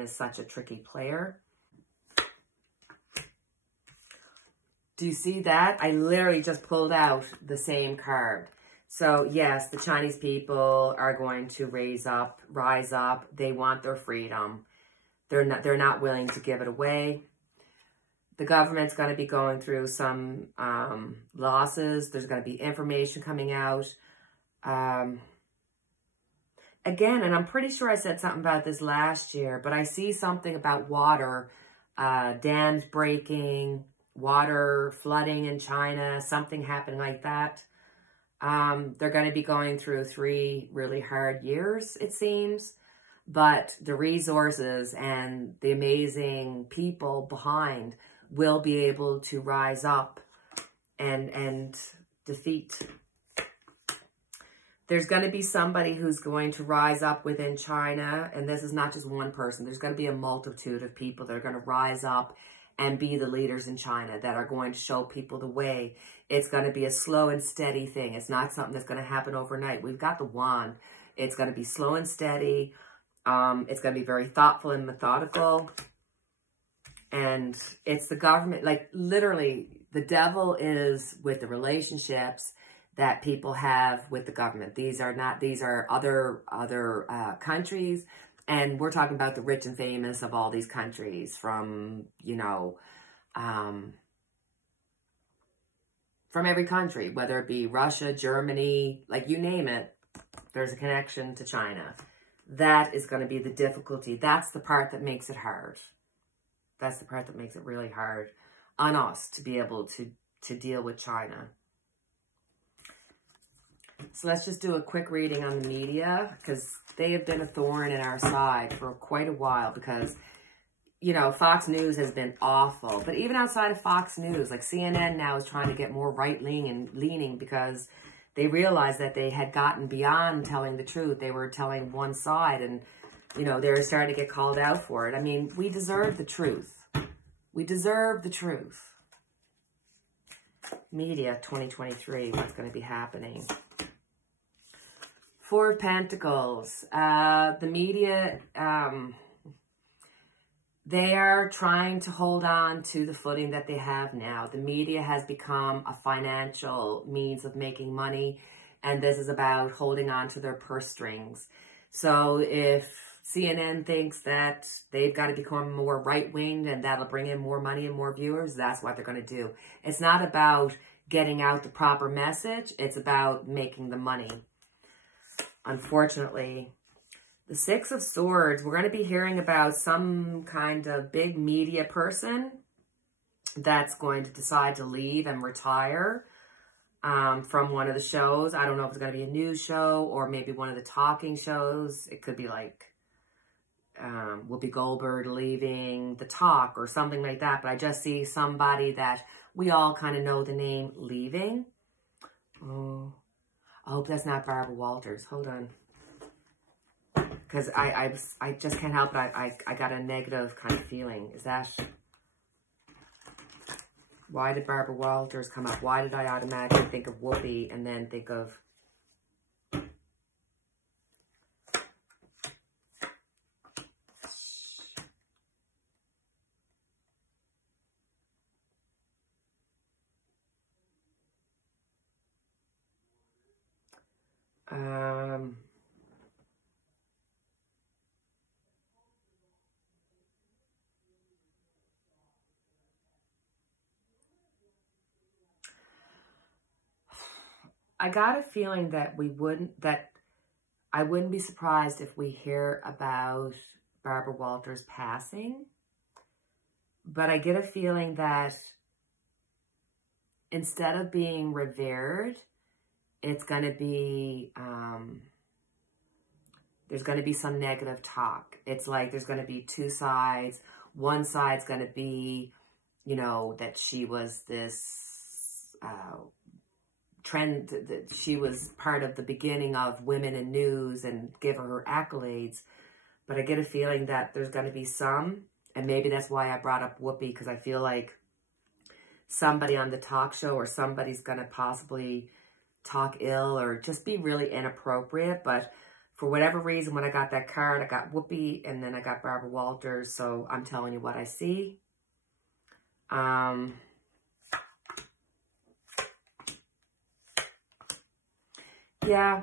is such a tricky player. Do you see that? I literally just pulled out the same card. So yes, the Chinese people are going to rise up. They want their freedom. They're not willing to give it away. The government's going to be going through some losses. There's going to be information coming out. Again, and I'm pretty sure I said something about this last year, but I see something about water, dams breaking, water flooding in China, something happening like that. They're going to be going through 3 really hard years, it seems. But the resources and the amazing people behind will be able to rise up and defeat. There's going to be somebody who's going to rise up within China. And this is not just one person. There's going to be a multitude of people that are going to rise up and be the leaders in China, that are going to show people the way. It's going to be a slow and steady thing. It's not something that's going to happen overnight. We've got the wand. It's going to be slow and steady. It's going to be very thoughtful and methodical. And it's the government, like literally the devil is with the relationships that people have with the government. These are other countries. And we're talking about the rich and famous of all these countries, from, you know, from every country, whether it be Russia, Germany, like you name it, there's a connection to China. That is going to be the difficulty. That's the part that makes it hard. That's the part that makes it really hard on us to be able to deal with China. So let's just do a quick reading on the media, because they have been a thorn in our side for quite a while, because, you know, Fox News has been awful. But even outside of Fox News, like CNN now is trying to get more right-leaning because they realized that they had gotten beyond telling the truth. They were telling one side, and, you know, they were starting to get called out for it. I mean, we deserve the truth. We deserve the truth. Media 2023, what's going to be happening? Four of Pentacles. The media, they are trying to hold on to the footing that they have now. The media has become a financial means of making money, and this is about holding on to their purse strings. So if CNN thinks that they've got to become more right-winged and that'll bring in more money and more viewers, that's what they're going to do. It's not about getting out the proper message. It's about making the money. Unfortunately, the Six of Swords, we're going to be hearing about some kind of big media person that's going to decide to leave and retire from one of the shows. I don't know if it's going to be a news show or maybe one of the talking shows. It could be like Whoopi Goldberg leaving The Talk or something like that. But I just see somebody that we all kind of know the name leaving. Oh, I hope that's not Barbara Walters. Hold on. Because I just can't help it. I got a negative kind of feeling. Is that... Why did Barbara Walters come up? Why did I automatically think of Whoopi and then think of... I got a feeling that I wouldn't be surprised if we hear about Barbara Walters passing. But I get a feeling that instead of being revered, it's going to be, there's going to be some negative talk. It's like there's going to be two sides. One side's going to be, you know, that she was this trend, that she was part of the beginning of women in news and give her accolades. But I get a feeling that there's going to be some, and maybe that's why I brought up Whoopi, because I feel like somebody on the talk show or somebody's going to possibly talk ill or just be really inappropriate. But for whatever reason, when I got that card, I got Whoopi and then I got Barbara Walters. So I'm telling you what I see. Yeah,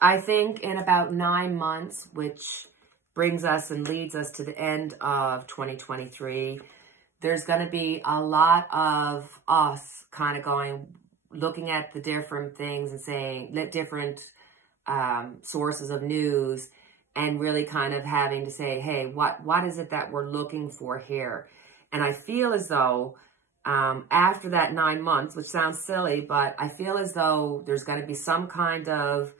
I think in about 9 months, which brings us and leads us to the end of 2023, there's going to be a lot of us kind of looking at the different things and saying, different sources of news, and really kind of having to say, hey, what is it that we're looking for here? And I feel as though after that 9 months, which sounds silly, but I feel as though there's going to be some kind of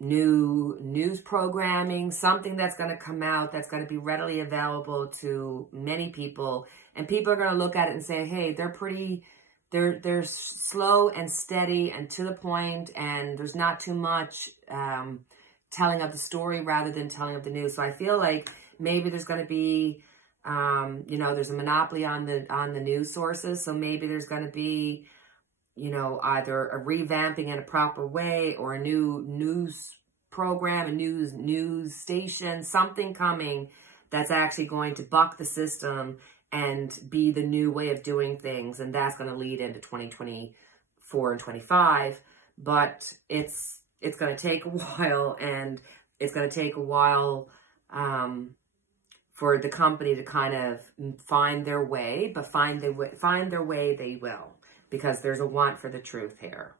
new news programming, something that's going to come out that's going to be readily available to many people. And people are going to look at it and say, hey, they're slow and steady and to the point, and there's not too much telling of the story rather than telling of the news. So I feel like maybe there's going to be, you know, there's a monopoly on the news sources. So maybe there's going to be, you know, either a revamping in a proper way or a new news program, a news station, something coming that's actually going to buck the system and be the new way of doing things. And that's going to lead into 2024 and 25. But it's going to take a while, and it's going to take a while for the company to kind of find their way, but find their way they will, because there's a want for the truth here.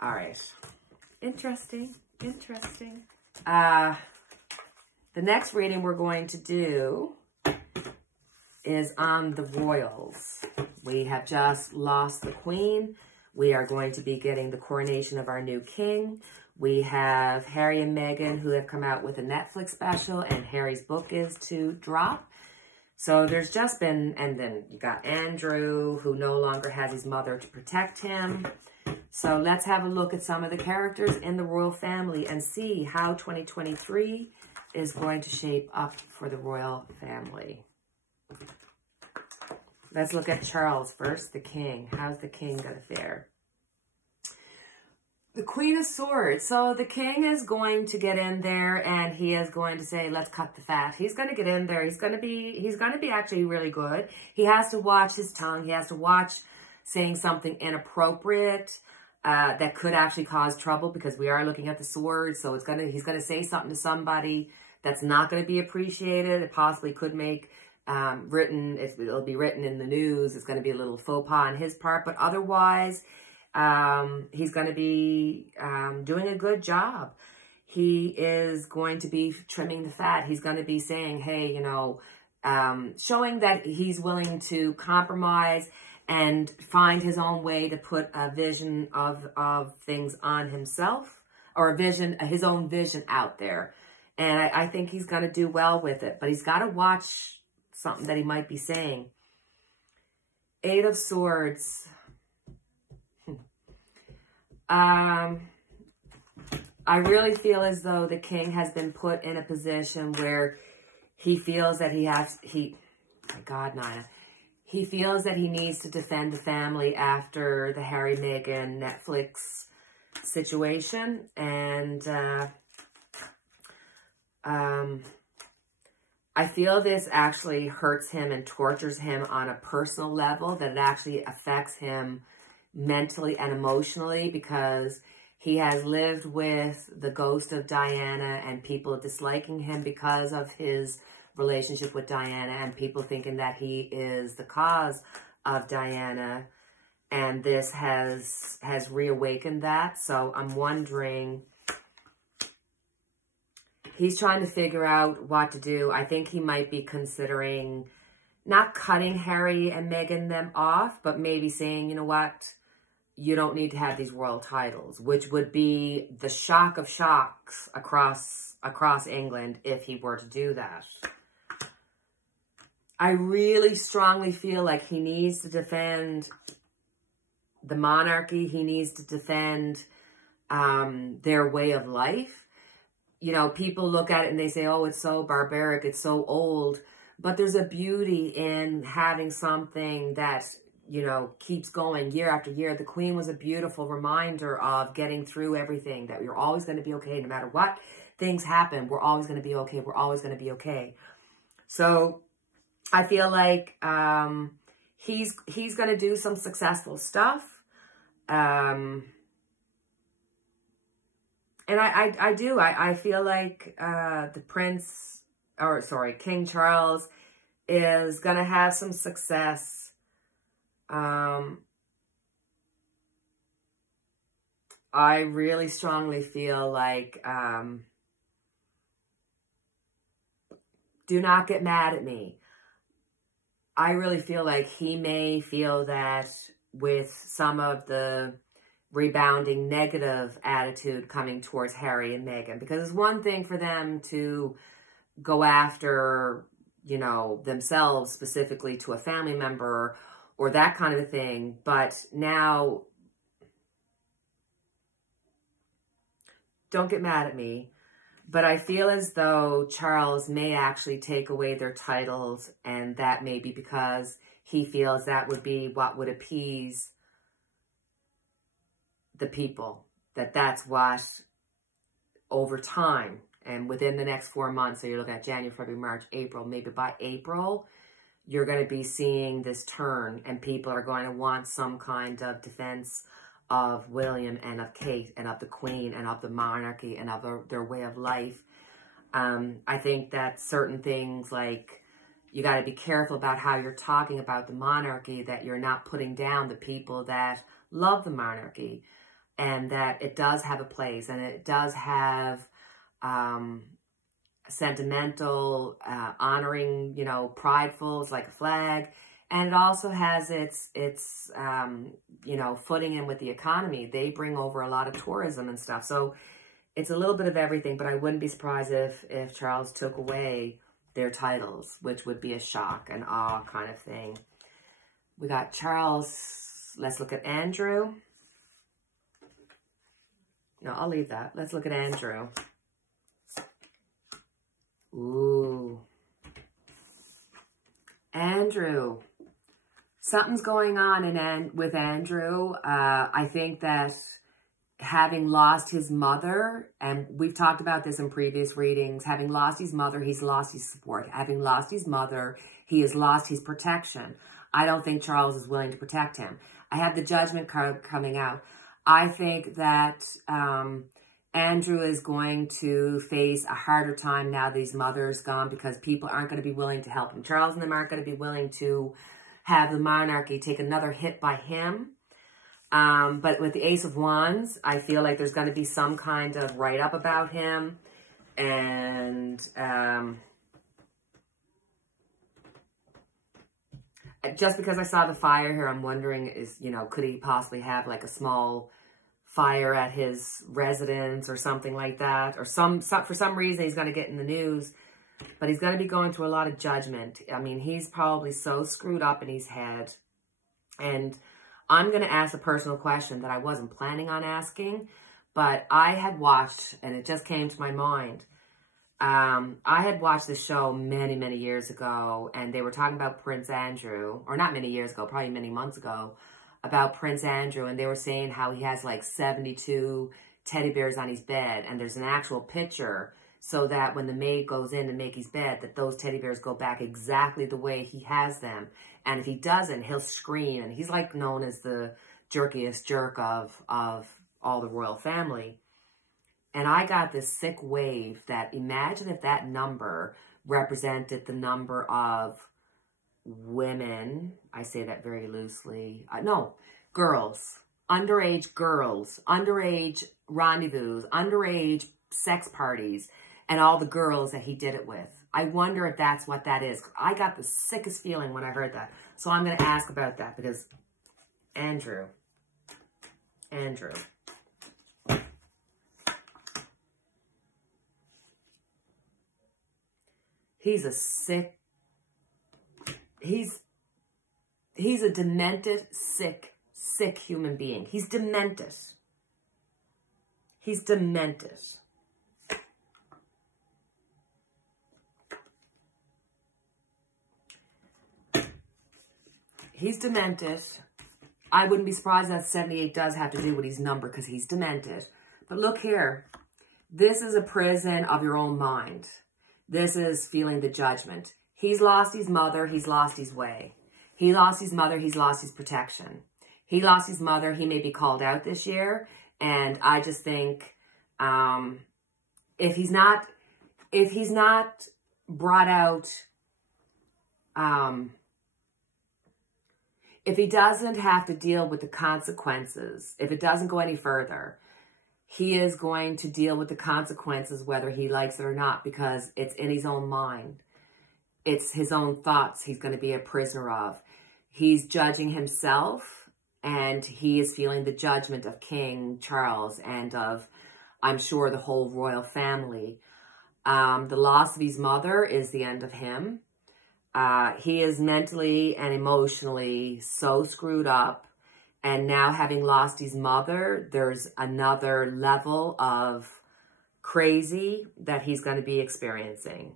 All right. Interesting. The next reading we're going to do is on the royals. We have just lost the Queen. We are going to be getting the coronation of our new king. We have Harry and Meghan, who have come out with a Netflix special, and Harry's book is to drop. So there's just been, and then you got Andrew, who no longer has his mother to protect him. So let's have a look at some of the characters in the royal family and see how 2023 is going to shape up for the royal family. Let's look at Charles first, the king. How's the king going to fare? The Queen of Swords. So the king is going to get in there and he is going to say, let's cut the fat. He's going to get in there. He's going to be actually really good. He has to watch his tongue. He has to watch saying something inappropriate that could actually cause trouble, because we are looking at the swords. So he's going to say something to somebody that's not going to be appreciated. It possibly could make it'll be written in the news. It's going to be a little faux pas on his part, but otherwise, he's going to be doing a good job. He is going to be trimming the fat. He's going to be saying, hey, you know, showing that he's willing to compromise and find his own way to put a vision of things on himself, or a vision, his own vision out there. And I think he's going to do well with it, but he's got to watch something that he might be saying. Eight of Swords. I really feel as though the king has been put in a position where he feels that my God, Nina. He feels that he needs to defend the family after the Harry, Meghan Netflix situation. And I feel this actually hurts him and tortures him on a personal level, that it actually affects him mentally and emotionally, because he has lived with the ghost of Diana and people disliking him because of his relationship with Diana, and people thinking that he is the cause of Diana. And this has reawakened that. So I'm wondering, he's trying to figure out what to do. I think he might be considering not cutting Harry and Meghan them off, but maybe saying, you know what, you don't need to have these royal titles, which would be the shock of shocks across England if he were to do that. I really strongly feel like he needs to defend the monarchy. He needs to defend their way of life. You know, people look at it and they say, oh, it's so barbaric, it's so old. But there's a beauty in having something that, you know, keeps going year after year. The Queen was a beautiful reminder of getting through everything, that we're always going to be okay. No matter what things happen, we're always going to be okay. We're always going to be okay. So I feel like he's going to do some successful stuff. And I do. I feel like King Charles is going to have some success. I really strongly feel like, do not get mad at me. I really feel like he may feel that with some of the rebounding negative attitude coming towards Harry and Meghan, because it's one thing for them to go after, you know, themselves specifically to a family member or that kind of a thing. But now, don't get mad at me, but I feel as though Charles may actually take away their titles, and that may be because he feels that would be what would appease the people, that's what over time and within the next 4 months, so you're looking at January, February, March, April, maybe by April, you're going to be seeing this turn, and people are going to want some kind of defense of William and of Kate and of the Queen and of the monarchy and of their way of life. I think that certain things, like, you got to be careful about how you're talking about the monarchy, that you're not putting down the people that love the monarchy, and that it does have a place, and it does have sentimental, honoring, you know, prideful. It's like a flag. And it also has its you know, footing in with the economy. They bring over a lot of tourism and stuff. So it's a little bit of everything, but I wouldn't be surprised if Charles took away their titles, which would be a shock and awe kind of thing. We got Charles. Let's look at Andrew. No, I'll leave that. Let's look at Andrew. Ooh. Andrew. Something's going on with Andrew. I think that having lost his mother, and we've talked about this in previous readings, having lost his mother, he's lost his support. Having lost his mother, he has lost his protection. I don't think Charles is willing to protect him. I have the Judgment card coming out. I think that Andrew is going to face a harder time now that his mother's gone, because people aren't going to be willing to help him. Charles and them aren't going to be willing to have the monarchy take another hit by him. But with the Ace of Wands, I feel like there's going to be some kind of write-up about him. And just because I saw the fire here, I'm wondering, you know, could he possibly have like a small fire at his residence or something like that? Or for some reason he's going to get in the news. But he's going to be going through a lot of judgment. I mean, he's probably so screwed up in his head. And I'm going to ask a personal question that I wasn't planning on asking, but I had watched, and it just came to my mind. I had watched this show many, many years ago, and they were talking about Prince Andrew, or not many years ago, probably many months ago, about Prince Andrew, and they were saying how he has like 72 teddy bears on his bed, and there's an actual picture so that when the maid goes in to make his bed, that those teddy bears go back exactly the way he has them. And if he doesn't, he'll scream. And he's like known as the jerkiest jerk of all the royal family. And I got this sick wave that, imagine if that number represented the number of women, I say that very loosely, no, girls, underage rendezvous, underage sex parties, and all the girls that he did it with. I wonder if that's what that is. I got the sickest feeling when I heard that. So I'm going to ask about that, because Andrew. He's a sick, he's a demented, sick human being. He's demented. He's demented. He's demented. I wouldn't be surprised that 78 does have to do with his number, because he's demented. But look here. This is a prison of your own mind. This is feeling the judgment. He's lost his mother. He's lost his way. He lost his mother. He's lost his protection. He lost his mother. He may be called out this year. And I just think if he's not brought out, if he doesn't have to deal with the consequences, if it doesn't go any further, he is going to deal with the consequences whether he likes it or not, because it's in his own mind. It's his own thoughts he's going to be a prisoner of. He's judging himself, and he is feeling the judgment of King Charles and of, I'm sure, the whole royal family. The loss of his mother is the end of him. He is mentally and emotionally so screwed up. And now, having lost his mother, there's another level of crazy that he's going to be experiencing.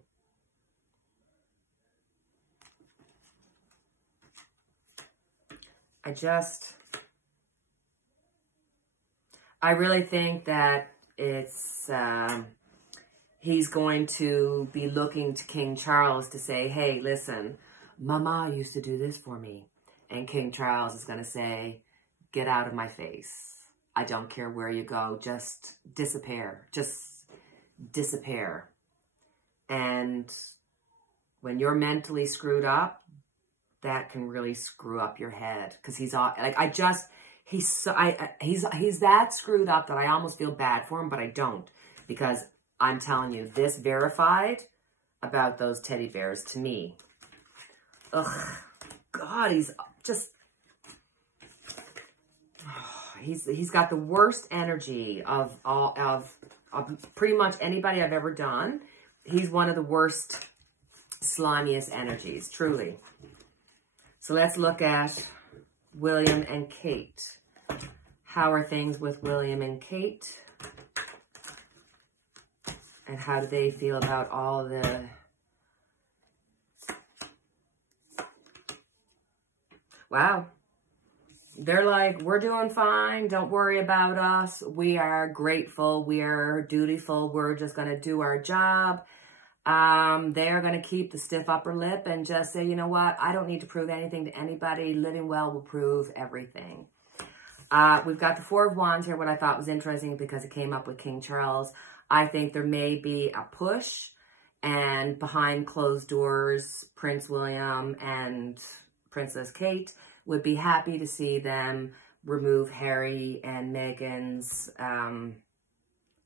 I really think that it's, he's going to be looking to King Charles to say, hey, listen, Mama used to do this for me. And King Charles is going to say, get out of my face. I don't care where you go. Just disappear. Just disappear. And when you're mentally screwed up, that can really screw up your head. Because he's all, like, he's that screwed up that I almost feel bad for him, but I don't. Because I'm telling you, this verified about those teddy bears to me. Ugh, God, he's just, he's got the worst energy of pretty much anybody I've ever done. He's one of the worst, slimiest energies, truly. So let's look at William and Kate. How are things with William and Kate? And how do they feel about all the... Wow. They're like, we're doing fine. Don't worry about us. We are grateful. We are dutiful. We're just going to do our job. They're going to keep the stiff upper lip and just say, you know what? I don't need to prove anything to anybody. Living well will prove everything. We've got the Four of Wands here, what I thought was interesting because it came up with King Charles. I think there may be a push, and behind closed doors, Prince William and Princess Kate would be happy to see them remove Harry and Meghan's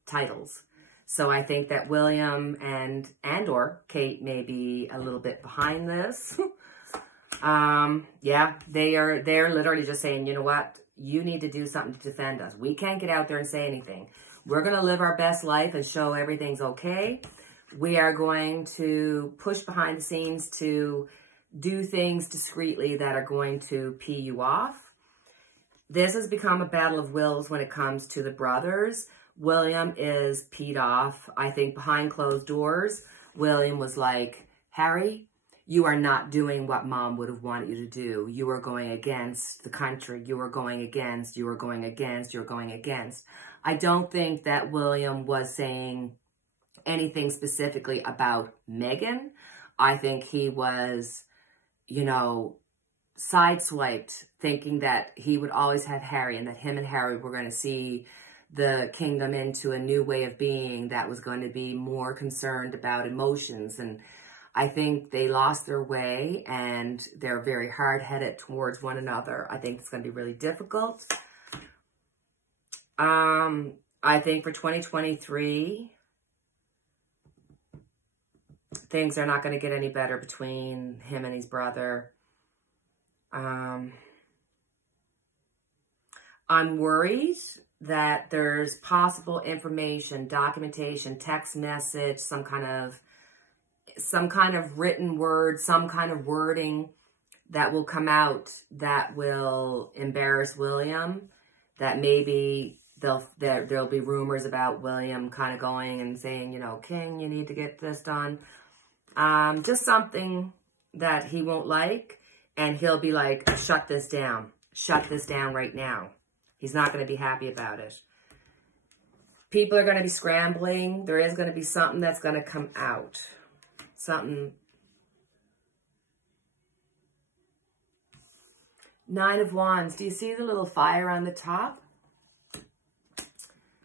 titles. So I think that William and or Kate may be a little bit behind this. Yeah, they're literally just saying, you know what? You need to do something to defend us. We can't get out there and say anything. We're going to live our best life and show everything's okay. We are going to push behind the scenes to do things discreetly that are going to pee you off. This has become a battle of wills when it comes to the brothers. William is peed off. I think behind closed doors, William was like, Harry, you are not doing what mom would have wanted you to do. You are going against the country. You are going against, you are going against, you're going against. I don't think that William was saying anything specifically about Meghan. I think he was, you know, sideswiped, thinking that he would always have Harry and that him and Harry were going to see the kingdom into a new way of being that was going to be more concerned about emotions. And I think they lost their way and they're very hard-headed towards one another. I think it's going to be really difficult. I think for 2023, things are not going to get any better between him and his brother. I'm worried that there's possible information, documentation, text message, some kind of written word, some kind of wording that will come out that will embarrass William, that maybe there'll be rumors about William kind of going and saying, you know, King, you need to get this done. Just something that he won't like, and he'll be like, shut this down right now. He's not going to be happy about it. People are going to be scrambling. There is going to be something that's going to come out. Something. Nine of Wands. Do you see the little fire on the top?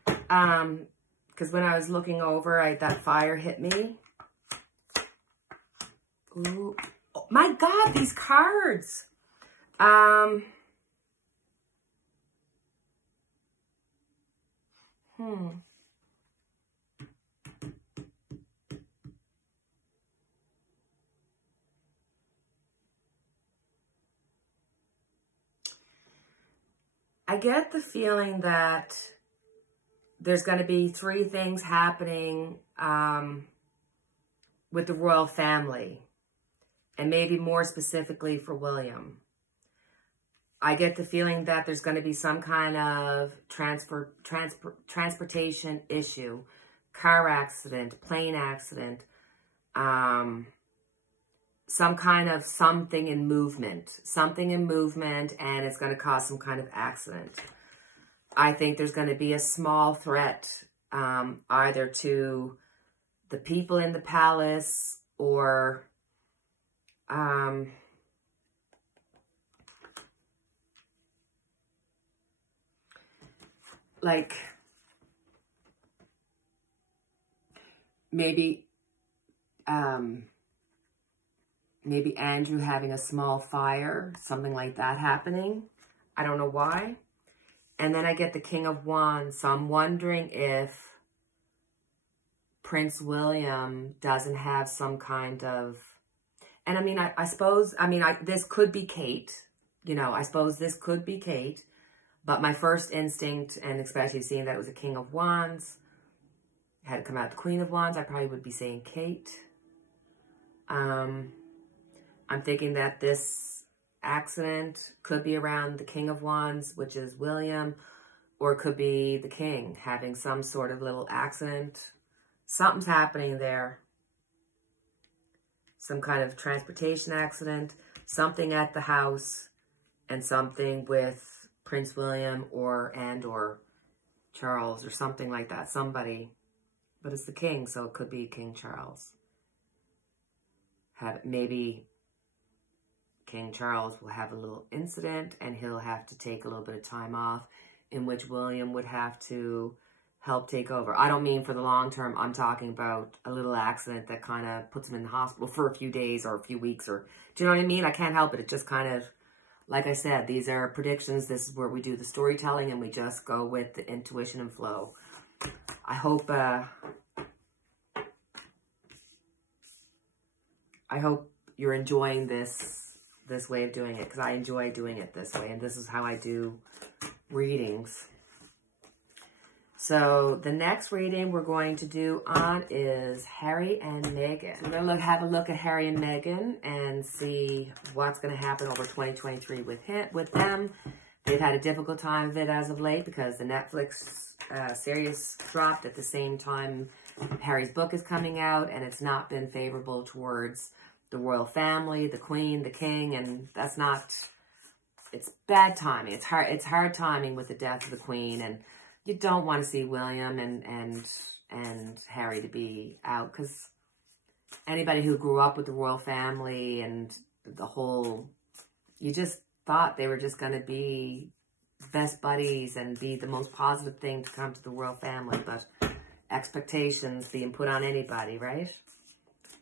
Because when I was looking over, that fire hit me. Ooh. Oh, my God, these cards. I get the feeling that there's going to be three things happening with the royal family, and maybe more specifically for William. I get the feeling that there's going to be some kind of transportation issue, car accident, plane accident, some kind of something in movement, and it's going to cause some kind of accident. I think there's going to be a small threat, either to the people in the palace or like maybe Andrew having a small fire, something like that happening. I don't know why. And then I get the King of Wands. So I'm wondering if Prince William doesn't have some kind of, and I mean, I suppose, I mean, this could be Kate, you know, I suppose this could be Kate, but my first instinct, and especially seeing that it was a King of Wands, had it come out the Queen of Wands, I probably would be saying Kate. I'm thinking that this accident could be around the King of Wands, which is William, or it could be the King having some sort of little accident. Something's happening there. Some kind of transportation accident, something at the house, and something with Prince William or Charles or something like that. Somebody, but it's the King, so it could be King Charles. Maybe King Charles will have a little incident and he'll have to take a little bit of time off, in which William would have to help take over. I don't mean for the long term. I'm talking about a little accident that kind of puts him in the hospital for a few days or a few weeks, or do you know what I mean? I can't help it. It just kind of, like I said, these are predictions. This is where we do the storytelling and we just go with the intuition and flow. I hope you're enjoying this way of doing it, because I enjoy doing it this way, and this is how I do readings. So the next reading we're going to do on is Harry and Meghan. So we're going to have a look at Harry and Meghan and see what's going to happen over 2023 with them. They've had a difficult time of it as of late because the Netflix series dropped at the same time Harry's book is coming out, and it's not been favorable towards the royal family, the Queen, the King, and that's not, it's bad timing. It's hard timing with the death of the Queen, and you don't want to see William and Harry to be out, because anybody who grew up with the royal family and the whole, you just thought they were just going to be best buddies and be the most positive thing to come to the royal family, but expectations being put on anybody, right?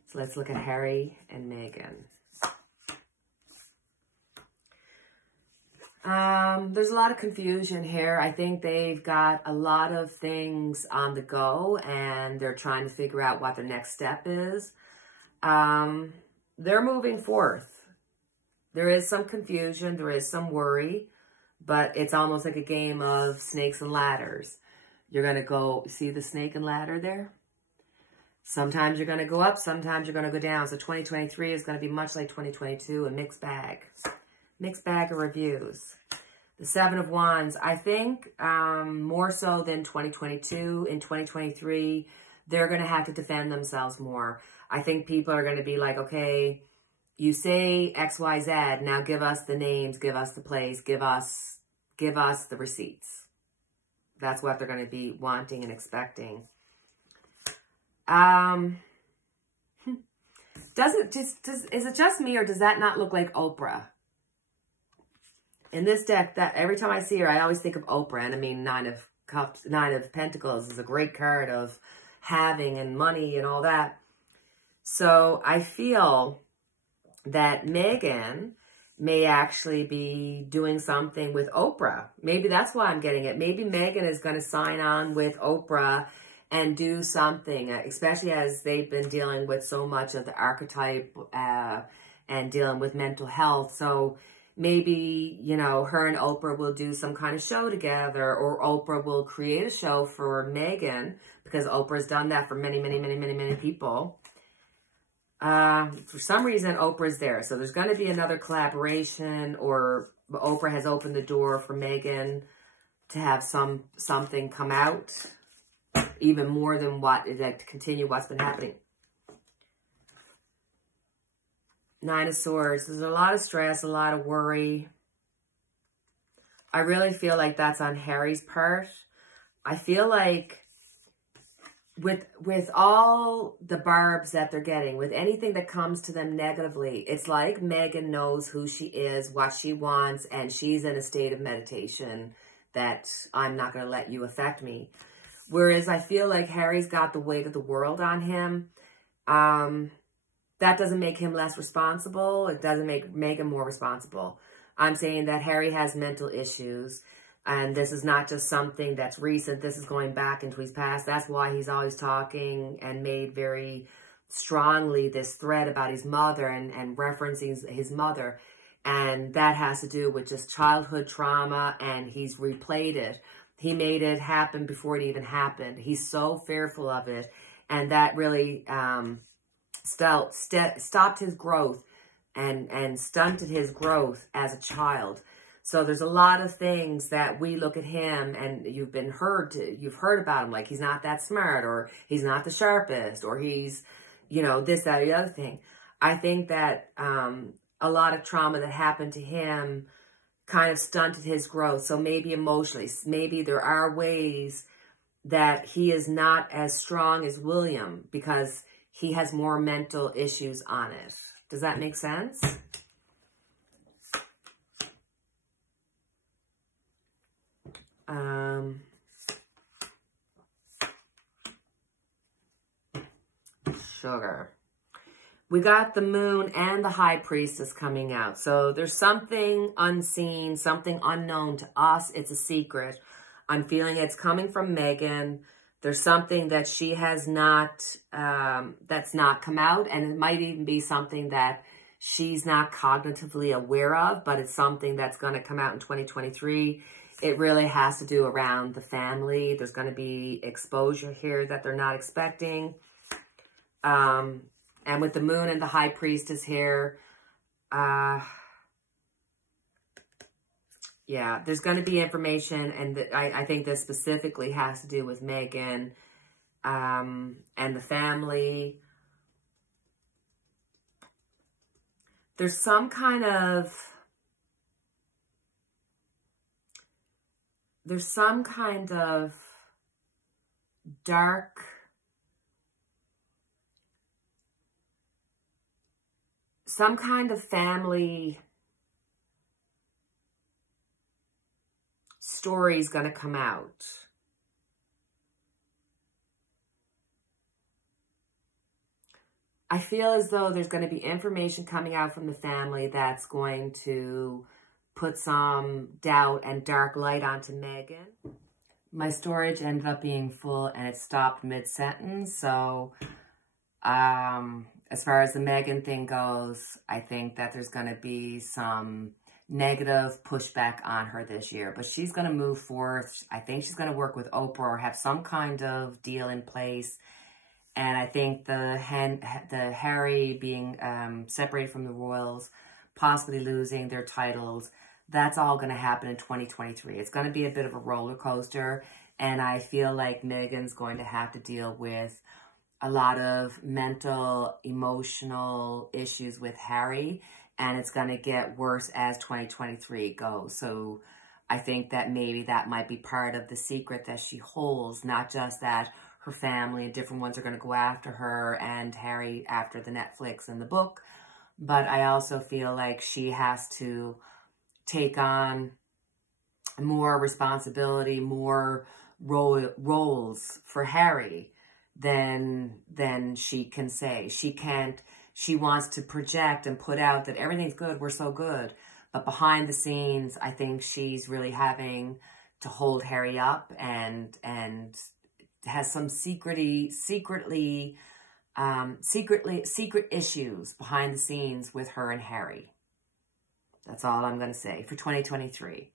So let's look at Harry and Meghan. There's a lot of confusion here. I think they've got a lot of things on the go and they're trying to figure out what the next step is. They're moving forth. There is some confusion. There is some worry, but it's almost like a game of snakes and ladders. You're going to go, see the snake and ladder there? Sometimes you're going to go up, sometimes you're going to go down. So 2023 is going to be much like 2022, a mixed bag. Mixed bag of reviews. The Seven of Wands, I think more so than 2022, in 2023, they're going to have to defend themselves more. I think people are going to be like, okay, you say X, Y, Z, now give us the names, give us the place, give us the receipts. That's what they're going to be wanting and expecting. Is it just me, or does that not look like Oprah? In this deck, that every time I see her, I always think of Oprah. And I mean, Nine of Cups, Nine of Pentacles is a great card of having and money and all that. So I feel that Meghan may actually be doing something with Oprah. Maybe that's why I'm getting it. Maybe Meghan is going to sign on with Oprah and do something, especially as they've been dealing with so much of the archetype and dealing with mental health. So maybe, you know, her and Oprah will do some kind of show together, or Oprah will create a show for Meghan, because Oprah's done that for many, many, many, many, many people. For some reason, Oprah's there. So there's going to be another collaboration, or Oprah has opened the door for Meghan to have something come out, even more than what, like, to continue what's been happening. Nine of Swords. There's a lot of stress, a lot of worry. I really feel like that's on Harry's part. I feel like with all the barbs that they're getting, with anything that comes to them negatively, it's like Meghan knows who she is, what she wants, and she's in a state of meditation that I'm not going to let you affect me. Whereas I feel like Harry's got the weight of the world on him. That doesn't make him less responsible. It doesn't make Meghan more responsible. I'm saying that Harry has mental issues, And this is not just something that's recent. This is going back into his past. That's why he's always talking and made very strongly this thread about his mother and referencing his mother. And that has to do with just childhood trauma, and he's replayed it. He made it happen before it even happened. He's so fearful of it. And that really stopped his growth and stunted his growth as a child. So there's a lot of things that we look at him, and you've heard about him, like he's not that smart, or he's not the sharpest, or he's, this, that, or the other thing. I think that a lot of trauma that happened to him kind of stunted his growth. So maybe emotionally, maybe there are ways that he is not as strong as William because he has more mental issues on it. Does that make sense? Sugar. We got the moon and the high priestess coming out. So there's something unseen, something unknown to us. It's a secret. I'm feeling it's coming from Megan. There's something that she has not, that's not come out. And it might even be something that she's not cognitively aware of, but it's something that's going to come out in 2023. It really has to do around the family. There's going to be exposure here that they're not expecting. And with the moon and the high priestess here, yeah, there's going to be information, and I think this specifically has to do with Megan and the family. There's some kind of dark, some kind of family story is going to come out. I feel as though there's going to be information coming out from the family that's going to put some doubt and dark light onto Megan. My storage ended up being full and it stopped mid-sentence. So as far as the Megan thing goes, I think that there's going to be some negative pushback on her this year. But she's going to move forth. I think she's going to work with Oprah or have some kind of deal in place. And I think the Harry being separated from the royals, possibly losing their titles, that's all going to happen in 2023. It's going to be a bit of a roller coaster. And I feel like Megan's going to have to deal with a lot of mental, emotional issues with Harry. And it's going to get worse as 2023 goes. So I think that maybe that might be part of the secret that she holds. Not just that her family and different ones are going to go after her and Harry after the Netflix and the book. But I also feel like she has to take on more responsibility, more roles for Harry than she can say. She wants to project and put out that everything's good, we're so good. But behind the scenes, I think she's really having to hold Harry up and has some secret issues behind the scenes with her and Harry. That's all I'm going to say for 2023.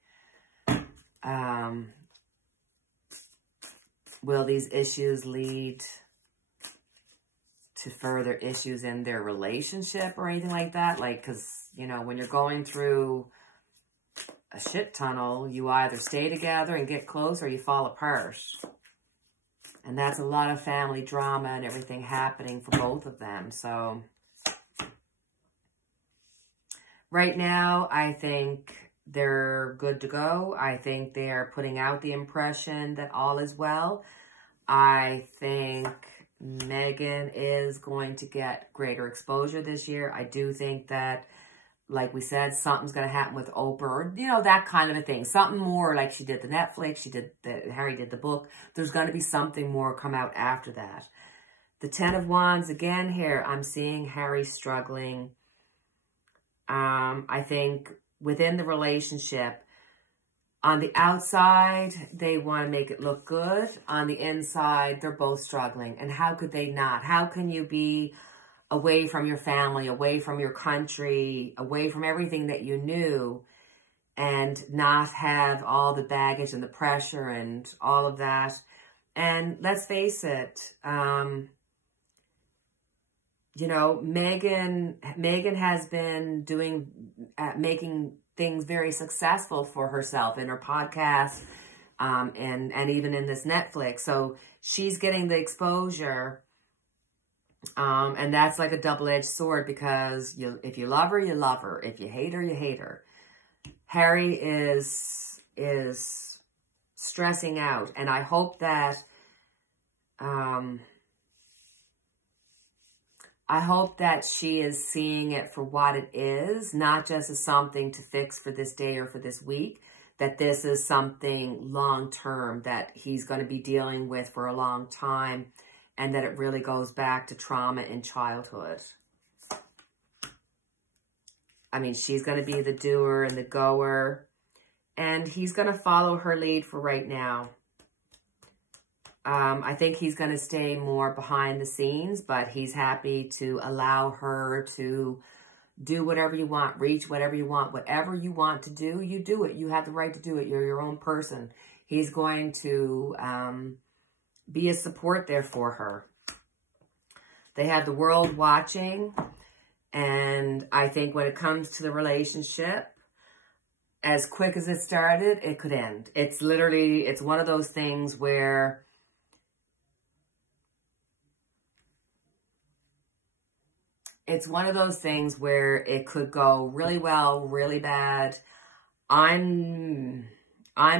Will these issues lead to further issues in their relationship or anything like that? Like, because, you know, when you're going through a shit tunnel, you either stay together and get close or you fall apart. And that's a lot of family drama and everything happening for both of them. So right now, I think they're good to go. I think they are putting out the impression that all is well. I think Megan is going to get greater exposure this year. I do think that, like we said, something's going to happen with Oprah, or, you know, that kind of a thing. Something more like she did the Netflix, Harry did the book. There's going to be something more come out after that. The 10 of Wands, again here, I'm seeing Harry struggling. I think within the relationship, On the outside, they want to make it look good. On the inside, they're both struggling. And how could they not? How can you be away from your family, away from your country, away from everything that you knew, and not have all the baggage and the pressure and all of that? And let's face it, you know, Megan has been making things very successful for herself in her podcast, and even in this Netflix. So she's getting the exposure, and that's like a double-edged sword, because if you love her, you love her. If you hate her, you hate her. Harry is stressing out, and I hope that she is seeing it for what it is, not just as something to fix for this day or for this week, that this is something long-term that he's going to be dealing with for a long time, and that it really goes back to trauma in childhood. I mean, she's going to be the doer and the goer, and he's going to follow her lead for right now. I think he's going to stay more behind the scenes, but he's happy to allow her to do whatever you want, reach whatever you want. Whatever you want to do, you do it. You have the right to do it. You're your own person. He's going to be a support there for her. They have the world watching, and I think when it comes to the relationship, as quick as it started, it could end. It's literally, it's one of those things where it could go really well, really bad. I'm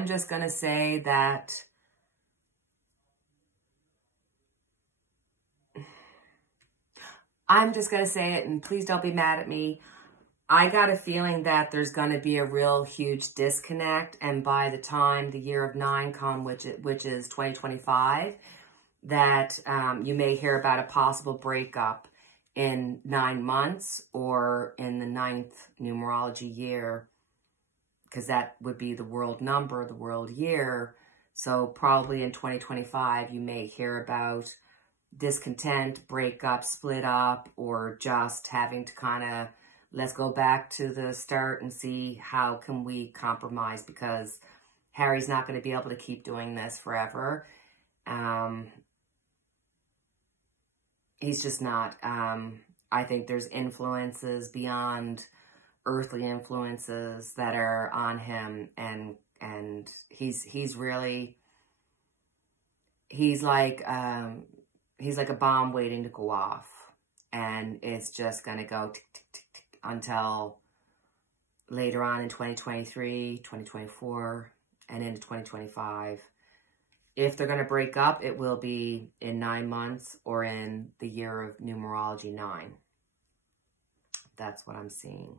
just going to say that I'm just going to say it, and please don't be mad at me. I got a feeling that there's going to be a real huge disconnect, and by the time the year of 9 comes, which is 2025, that you may hear about a possible breakup in 9 months or in the 9th numerology year, because that would be the world number, the world year. So probably in 2025, you may hear about discontent, breakup, split up, or just having to kind of, let's go back to the start and see how can we compromise, because Harry's not going to be able to keep doing this forever. He's just not. I think there's influences beyond earthly influences that are on him, and he's like a bomb waiting to go off, and it's just gonna go tick, tick, tick, tick, until later on in 2023, 2024, and into 2025. If they're going to break up, it will be in 9 months or in the year of numerology 9. That's what I'm seeing.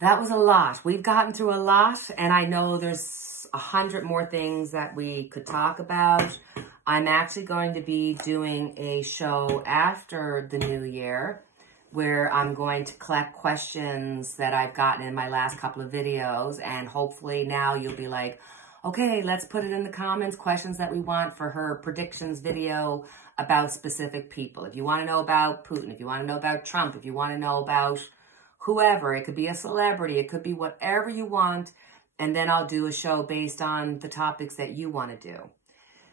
That was a lot. We've gotten through a lot, and I know there's 100 more things that we could talk about. I'm actually going to be doing a show after the new year where I'm going to collect questions that I've gotten in my last couple of videos, and hopefully now you'll be like, okay, let's put it in the comments, questions that we want for her predictions video about specific people. If you want to know about Putin, if you want to know about Trump, if you want to know about whoever, it could be a celebrity, it could be whatever you want, and then I'll do a show based on the topics that you want to do.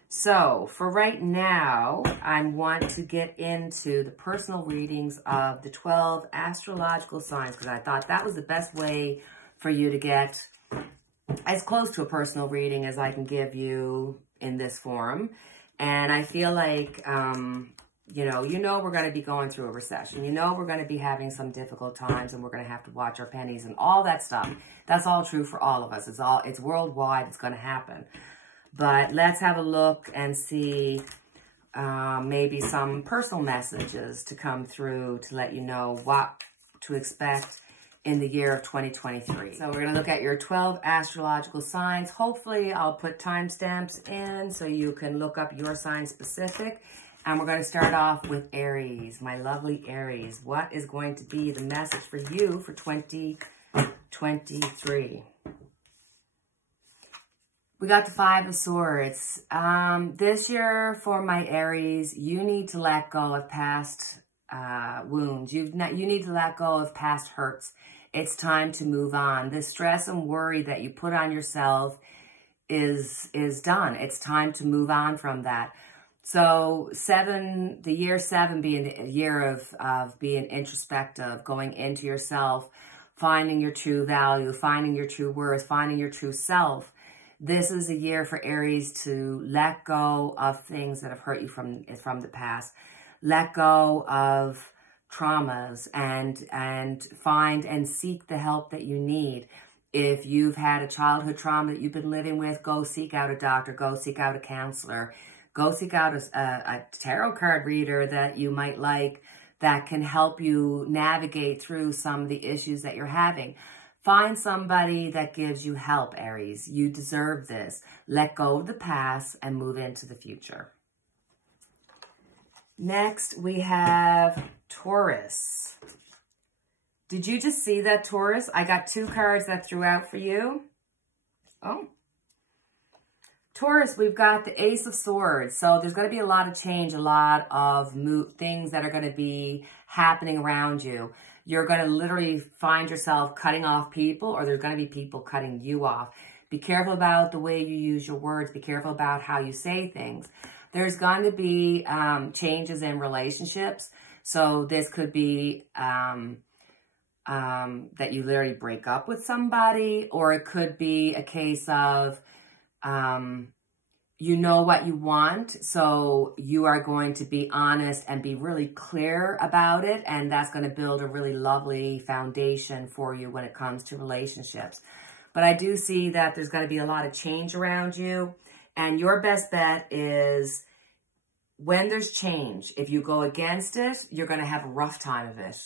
So for right now, I want to get into the personal readings of the 12 astrological signs, because I thought that was the best way for you to get as close to a personal reading as I can give you in this forum. And I feel like, you know we're going to be going through a recession. We're going to be having some difficult times, and we're going to have to watch our pennies and all that stuff. That's all true for all of us. It's worldwide. It's going to happen. But let's have a look and see maybe some personal messages to come through to let you know what to expect in the year of 2023. So we're going to look at your 12 astrological signs. Hopefully I'll put timestamps in so you can look up your sign specific. And we're going to start off with Aries, my lovely Aries. What is going to be the message for you for 2023? 2023. We got the Five of Swords. This year for my Aries, you need to let go of past wounds. You need to let go of past hurts. It's time to move on. The stress and worry that you put on yourself is done. It's time to move on from that. So the year 7 being a year of being introspective, going into yourself, finding your true value, finding your true worth, finding your true self. This is a year for Aries to let go of things that have hurt you from the past. Let go of traumas and find and seek the help that you need. If you've had a childhood trauma that you've been living with, go seek out a doctor, go seek out a counselor, go seek out a tarot card reader that you might like that can help you navigate through some of the issues that you're having. Find somebody that gives you help, Aries. You deserve this. Let go of the past and move into the future. Next, we have Taurus. Did you just see that, Taurus? I got 2 cards that I threw out for you. Oh. Taurus, we've got the Ace of Swords. So there's going to be a lot of change, a lot of things that are going to be happening around you. You're going to literally find yourself cutting off people, or there's going to be people cutting you off. Be careful about the way you use your words. Be careful about how you say things. There's going to be changes in relationships. So this could be that you literally break up with somebody, or it could be a case of you know what you want, so you are going to be honest and be really clear about it, and that's going to build a really lovely foundation for you when it comes to relationships. But I do see that there's going to be a lot of change around you, and your best bet is when there's change, if you go against it, you're going to have a rough time of it.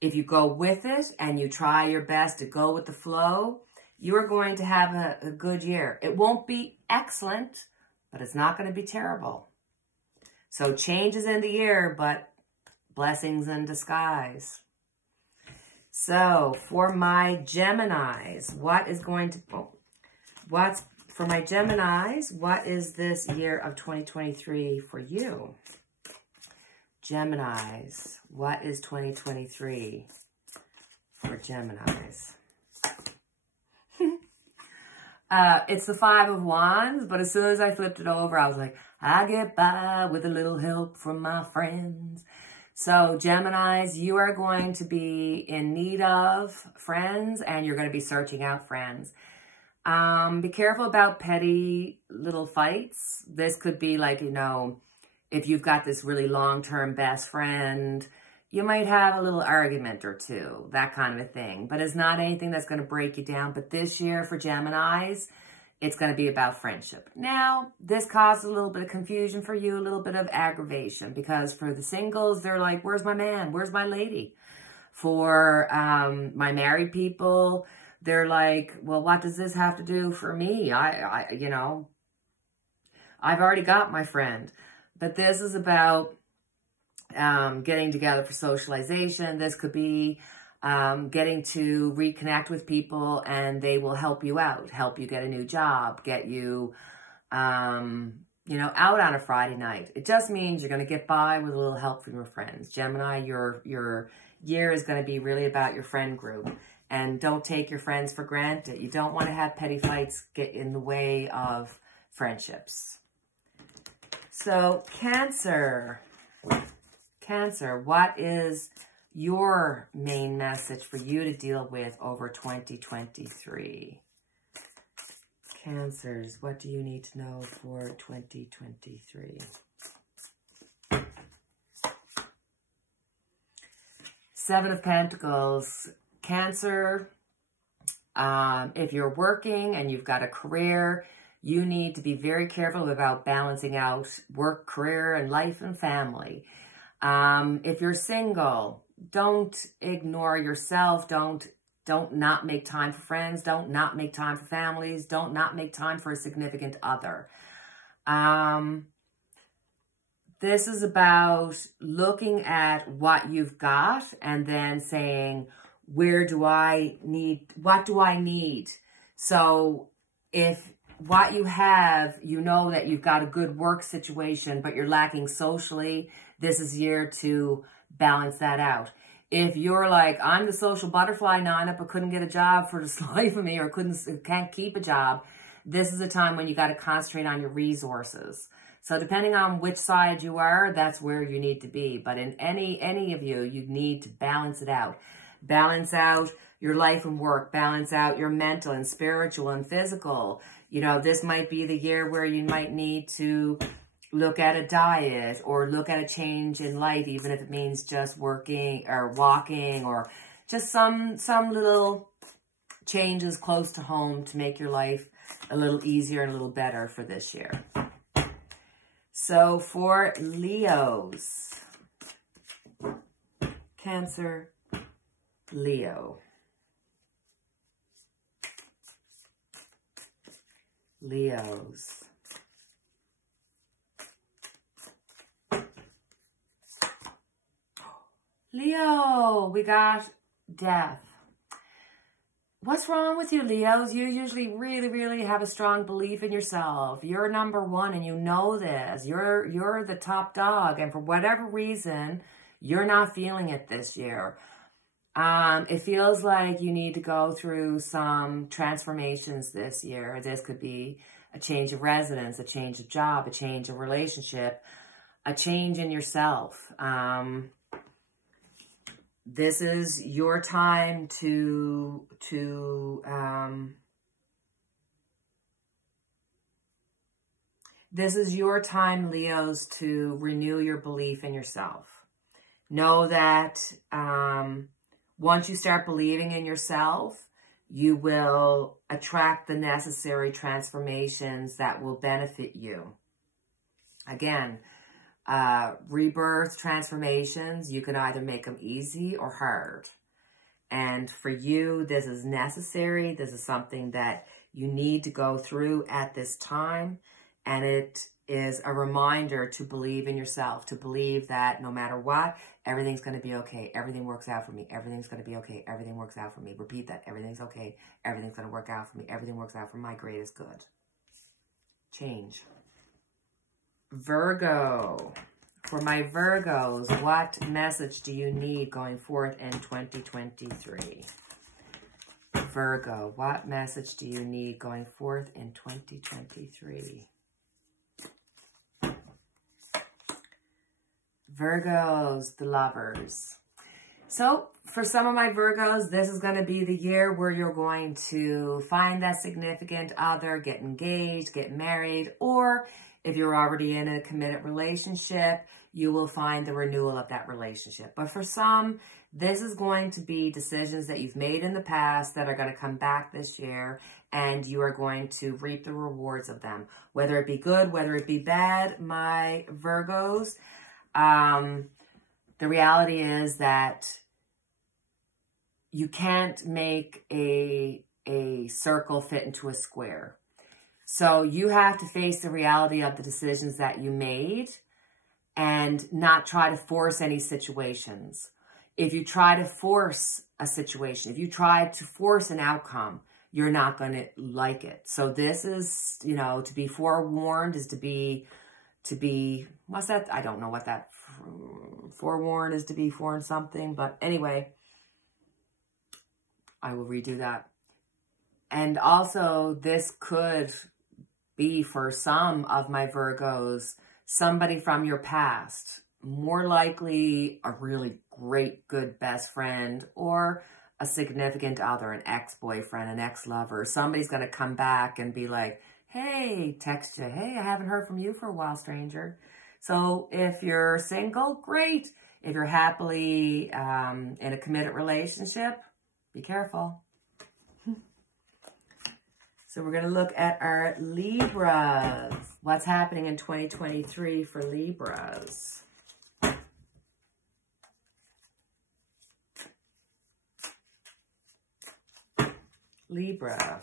If you go with it and you try your best to go with the flow, you're going to have a good year. It won't be excellent, but it's not going to be terrible. So change is in the year, but blessings in disguise. So for my Geminis, what is this year of 2023 for you? Geminis, what is 2023 for Geminis? It's the 5 of Wands, but as soon as I flipped it over, I was like, I get by with a little help from my friends. So Geminis, you are going to be in need of friends, and you're going to be searching out friends. Be careful about petty little fights. This could be like, you know, if you've got this really long-term best friend, you might have a little argument or two, that kind of a thing. But it's not anything that's going to break you down. But this year for Geminis, it's going to be about friendship. Now, this causes a little bit of confusion for you, a little bit of aggravation. Because for the singles, they're like, where's my man? Where's my lady? For my married people, they're like, well, what does this have to do for me? You know, I've already got my friend. But this is about getting together for socialization. This could be getting to reconnect with people, and they will help you out, help you get a new job, get you, you know, out on a Friday night. It just means you're going to get by with a little help from your friends. Gemini, your year is going to be really about your friend group. And don't take your friends for granted. You don't want to have petty fights get in the way of friendships. So Cancer, what is your main message for you to deal with over 2023? Cancers, what do you need to know for 2023? Seven of Pentacles. Cancer, if you're working and you've got a career, you need to be very careful about balancing out work, career, and life and family. If you're single, don't ignore yourself. Don't not make time for friends. Don't not make time for families. Don't not make time for a significant other. This is about looking at what you've got and then saying, what do I need? So if what you have, you know that you've got a good work situation, but you're lacking socially, this is year to balance that out. If you're like, I'm the social butterfly Nana, but couldn't get a job for the life of me, or can't keep a job, this is a time when you got to concentrate on your resources. So depending on which side you are, that's where you need to be. But in any of you, you need to balance it out. Balance out your life and work. Balance out your mental and spiritual and physical. You know, this might be the year where you might need to look at a diet or look at a change in life, even if it means just working or walking or just some little changes close to home to make your life a little easier and a little better for this year. So for Leos, Cancer, Leo. Leos. Leo, we got death. What's wrong with you, Leos? You usually really have a strong belief in yourself. You're number one and you know this. You're the top dog, and for whatever reason, you're not feeling it this year. It feels like you need to go through some transformations this year. This could be a change of residence, a change of job, a change of relationship, a change in yourself. This is your time this is your time, Leos, to renew your belief in yourself. Know that once you start believing in yourself, you will attract the necessary transformations that will benefit you. Again, rebirth transformations, you can either make them easy or hard. And for you, this is necessary. This is something that you need to go through at this time. And it is a reminder to believe in yourself, to believe that no matter what, everything's going to be okay. Everything works out for me. Everything's going to be okay. Everything works out for me. Repeat that. Everything's okay. Everything's going to work out for me. Everything works out for my greatest good. Change. Virgo. For my Virgos, what message do you need going forth in 2023? Virgo, what message do you need going forth in 2023? Virgos, the lovers. So for some of my Virgos, this is going to be the year where you're going to find that significant other, get engaged, get married, or if you're already in a committed relationship, you will find the renewal of that relationship. But for some, this is going to be decisions that you've made in the past that are going to come back this year, and you are going to reap the rewards of them. Whether it be good, whether it be bad, my Virgos, the reality is that you can't make a circle fit into a square. So you have to face the reality of the decisions that you made and not try to force any situations. If you try to force a situation, if you try to force an outcome, you're not going to like it. So this is, you know, to be forewarned is to be, what's that? I don't know what that, forewarned is to be forewarned something. But anyway, I will redo that. And also this could be for some of my Virgos, somebody from your past, more likely a really great, good best friend or a significant other, an ex-boyfriend, an ex-lover. Somebody's going to come back and be like, hey, text you, hey, I haven't heard from you for a while, stranger. So if you're single, great. If you're happily in a committed relationship, be careful. So we're going to look at our Libras. What's happening in 2023 for Libras? Libra.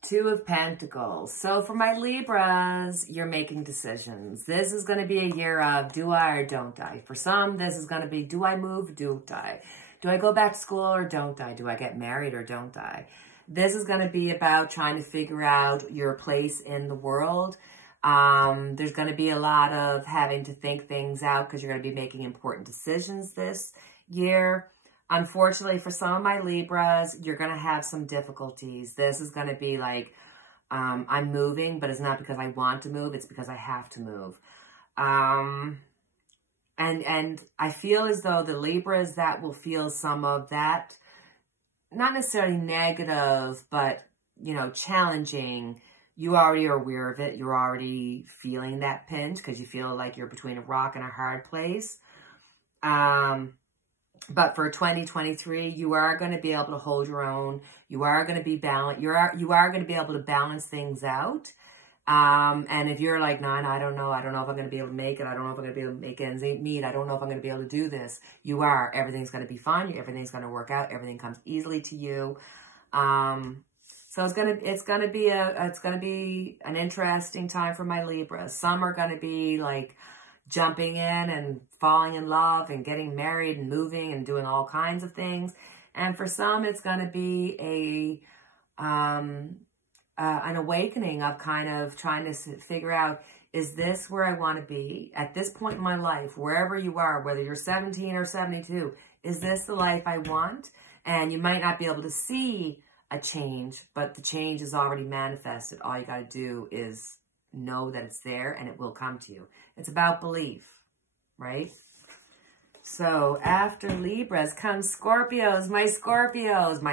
Two of Pentacles. So for my Libras, you're making decisions. This is going to be a year of do I or don't I. For some, this is going to be do I move, don't I. Do I go back to school or don't I? Do I get married or don't I? This is going to be about trying to figure out your place in the world. There's going to be a lot of having to think things out because you're going to be making important decisions this year. Unfortunately, for some of my Libras, you're going to have some difficulties. This is going to be like, I'm moving, but it's not because I want to move. It's because I have to move. And I feel as though the Libras that will feel some of that, not necessarily negative, but, you know, challenging. You already are aware of it. You're already feeling that pinch because you feel like you're between a rock and a hard place. But for 2023, you are going to be able to hold your own. You are going to be balanced. You are going to be able to balance things out. And if you're like, nah, I don't know if I'm going to be able to make it. I don't know if I'm going to be able to make ends meet. I don't know if I'm going to be able to do this. You are. Everything's going to be fine. Everything's going to work out. Everything comes easily to you. So it's going to be an interesting time for my Libras. Some are going to be like jumping in and falling in love and getting married and moving and doing all kinds of things. And for some, it's going to be an awakening of kind of trying to figure out, is this where I want to be at this point in my life, wherever you are, whether you're 17 or 72, is this the life I want? And you might not be able to see a change, but the change is already manifested. All you got to do is know that it's there and it will come to you. It's about belief, right? So after Libras comes Scorpios, my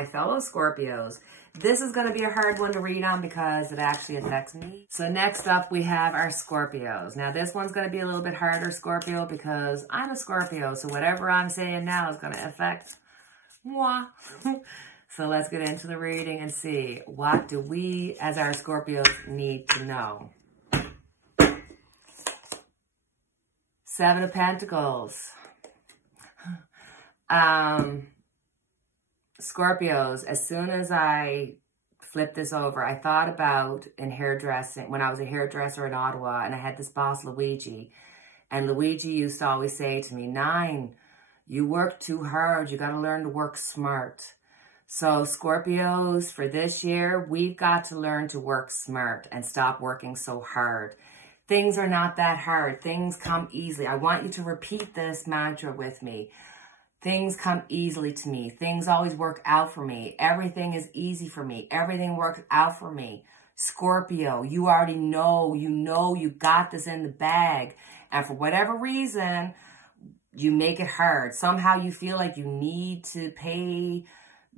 fellow Scorpios. This is going to be a hard one to read on because it actually affects me. So next up we have our Scorpios. Now this one's going to be a little bit harder, Scorpio, because I'm a Scorpio. So whatever I'm saying now is going to affect moi. So let's get into the reading and see, what do we as our Scorpios need to know? 7 of Pentacles. Scorpios, as soon as I flipped this over, I thought about in hairdressing, when I was a hairdresser in Ottawa, and I had this boss, Luigi. And Luigi used to always say to me, Nine, you work too hard. You got to learn to work smart. So Scorpios, for this year, we've got to learn to work smart and stop working so hard. Things are not that hard. Things come easily. I want you to repeat this mantra with me. Things come easily to me. Things always work out for me. Everything is easy for me. Everything works out for me. Scorpio, you already know, you got this in the bag. And for whatever reason, you make it hard. Somehow you feel like you need to pay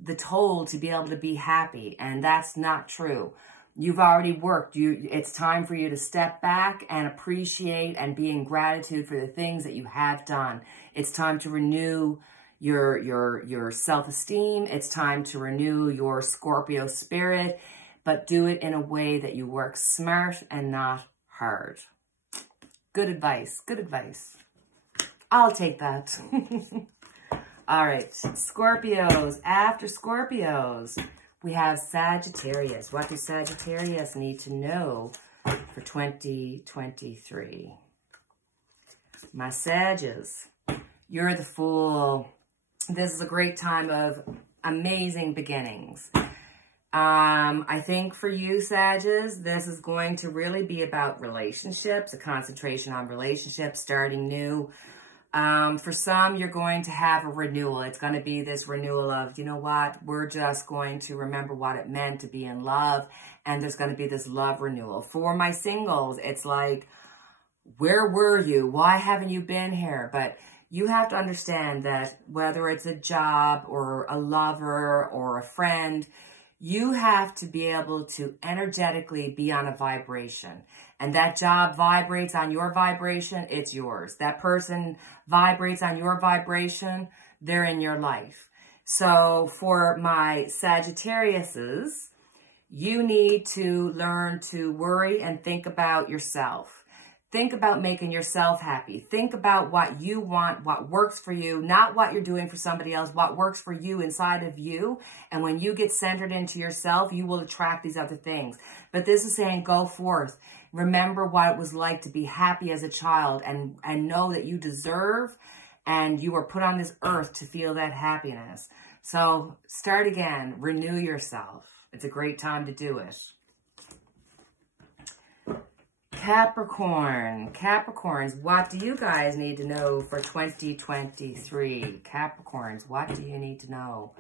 the toll to be able to be happy. And that's not true. You've already worked. It's time for you to step back and appreciate and be in gratitude for the things that you have done. It's time to renew your self-esteem. It's time to renew your Scorpio spirit, but do it in a way that you work smart and not hard. Good advice. Good advice. I'll take that. All right, Scorpios. After Scorpios, we have Sagittarius. What do Sagittarius need to know for 2023? My Sagittarius, you're the Fool. This is a great time of amazing beginnings. I think for you, Sagittarius, this is going to really be about relationships, a concentration on relationships, starting new. For some, you're going to have a renewal. It's going to be this renewal of, you know what, we're just going to remember what it meant to be in love. And there's going to be this love renewal. For my singles, it's like, where were you? Why haven't you been here? But you have to understand that whether it's a job or a lover or a friend, you have to be able to energetically be on a vibration. And that job vibrates on your vibration, it's yours. That person vibrates on your vibration, they're in your life. So for my Sagittariuses, you need to learn to worry and think about yourself. Think about making yourself happy. Think about what you want, what works for you, not what you're doing for somebody else, what works for you inside of you. And when you get centered into yourself, you will attract these other things. But this is saying go forth. Remember what it was like to be happy as a child and know that you deserve And you were put on this earth to feel that happiness. So start again. Renew yourself. It's a great time to do it. Capricorn. Capricorns, what do you guys need to know for 2023? Capricorns, what do you need to know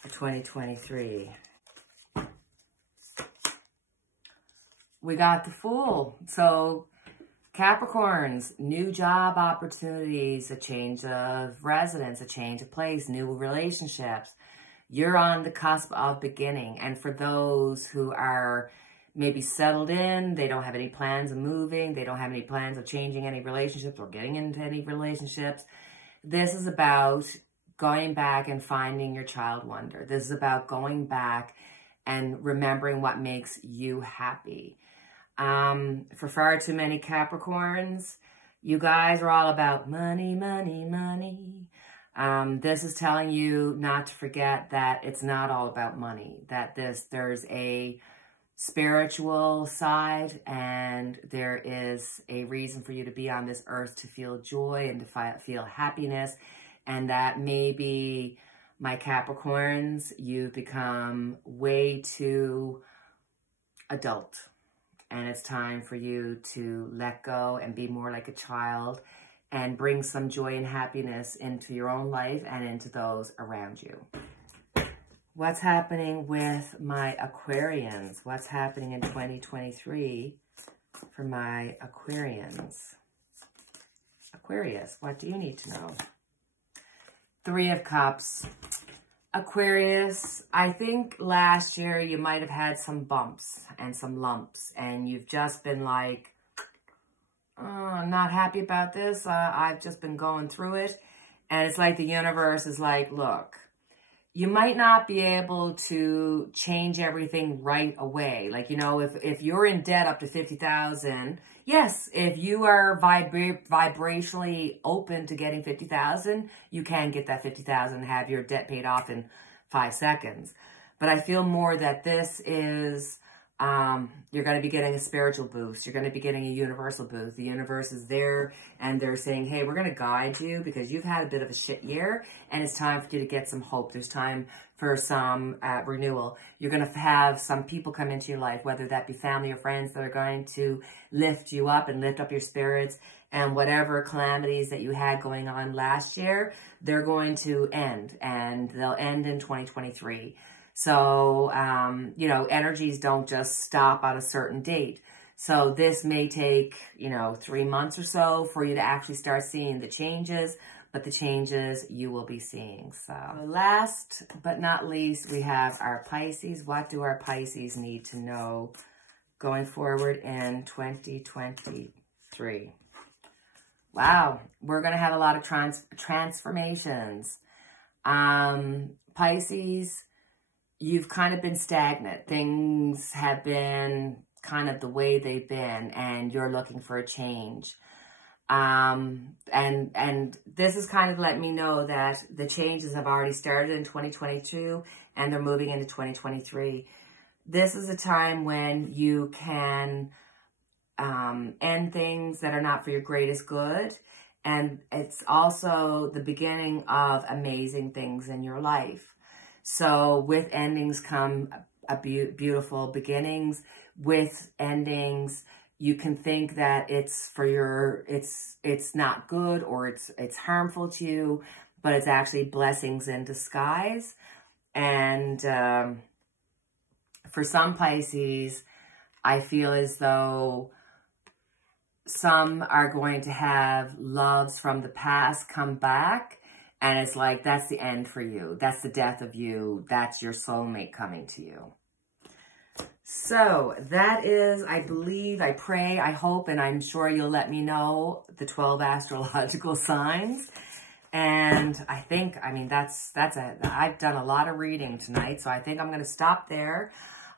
for 2023? We got the Fool. So Capricorns, new job opportunities, a change of residence, a change of place, new relationships. You're on the cusp of beginning. And for those who are maybe settled in, they don't have any plans of moving, they don't have any plans of changing any relationships or getting into any relationships, this is about going back and finding your child wonder. This is about going back and remembering what makes you happy. For far too many Capricorns, you guys are all about money, money, money. This is telling you not to forget that it's not all about money, that there's a spiritual side, and there is a reason for you to be on this earth, to feel joy and to feel happiness, and that maybe, my Capricorns, you've become way too adult, and it's time for you to let go and be more like a child and bring some joy and happiness into your own life and into those around you. What's happening with my Aquarians? What's happening in 2023 for my Aquarians? Aquarius, what do you need to know? Three of Cups. Aquarius, I think last year you might have had some bumps and some lumps, and you've just been like, oh, I'm not happy about this. I've just been going through it. And it's like the universe is like, look, you might not be able to change everything right away. Like, you know, if you're in debt up to $50,000, yes, if you are vibrationally open to getting $50,000, you can get that $50,000 and have your debt paid off in 5 seconds. But I feel more that this is, you're going to be getting a spiritual boost. You're going to be getting a universal boost. The universe is there, and they're saying, hey, we're going to guide you because you've had a bit of a shit year, and it's time for you to get some hope. There's time for some renewal. You're going to have some people come into your life, whether that be family or friends, that are going to lift you up and lift up your spirits, and whatever calamities that you had going on last year, they're going to end, and they'll end in 2023. So, you know, energies don't just stop at a certain date. So this may take, you know, 3 months or so for you to actually start seeing the changes, but the changes you will be seeing. So last but not least, we have our Pisces. What do our Pisces need to know going forward in 2023? Wow, we're going to have a lot of transformations. Pisces, you've kind of been stagnant. Things have been kind of the way they've been, and you're looking for a change. And this is kind of letting me know that the changes have already started in 2022, and they're moving into 2023. This is a time when you can end things that are not for your greatest good. And it's also the beginning of amazing things in your life. So with endings come beautiful beginnings. With endings, you can think that it's for your, it's not good, or it's harmful to you, but it's actually blessings in disguise. And for some Pisces, I feel as though some are going to have loves from the past come back. And it's like, that's the end for you. That's the death of you. That's your soulmate coming to you. So that is, I believe, I pray, I hope, and I'm sure you'll let me know the 12 astrological signs. And I think, I mean, that's it. I've done a lot of reading tonight, so I think I'm going to stop there.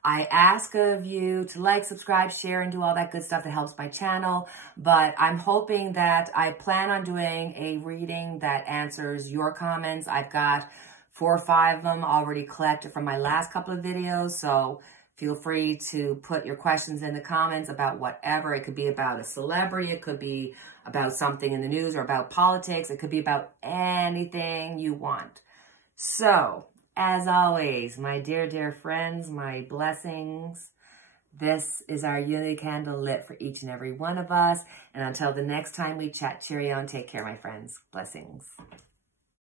I ask of you to like, subscribe, share, and do all that good stuff that helps my channel. But I'm hoping that I plan on doing a reading that answers your comments. I've got 4 or 5 of them already collected from my last couple of videos. So Feel free to put your questions in the comments about whatever. It could be about a celebrity. It could be about something in the news or about politics. It could be about anything you want. So, as always, my dear, dear friends, my blessings, this is our unity candle lit for each and every one of us. And until the next time we chat, cheerio and take care, my friends. Blessings.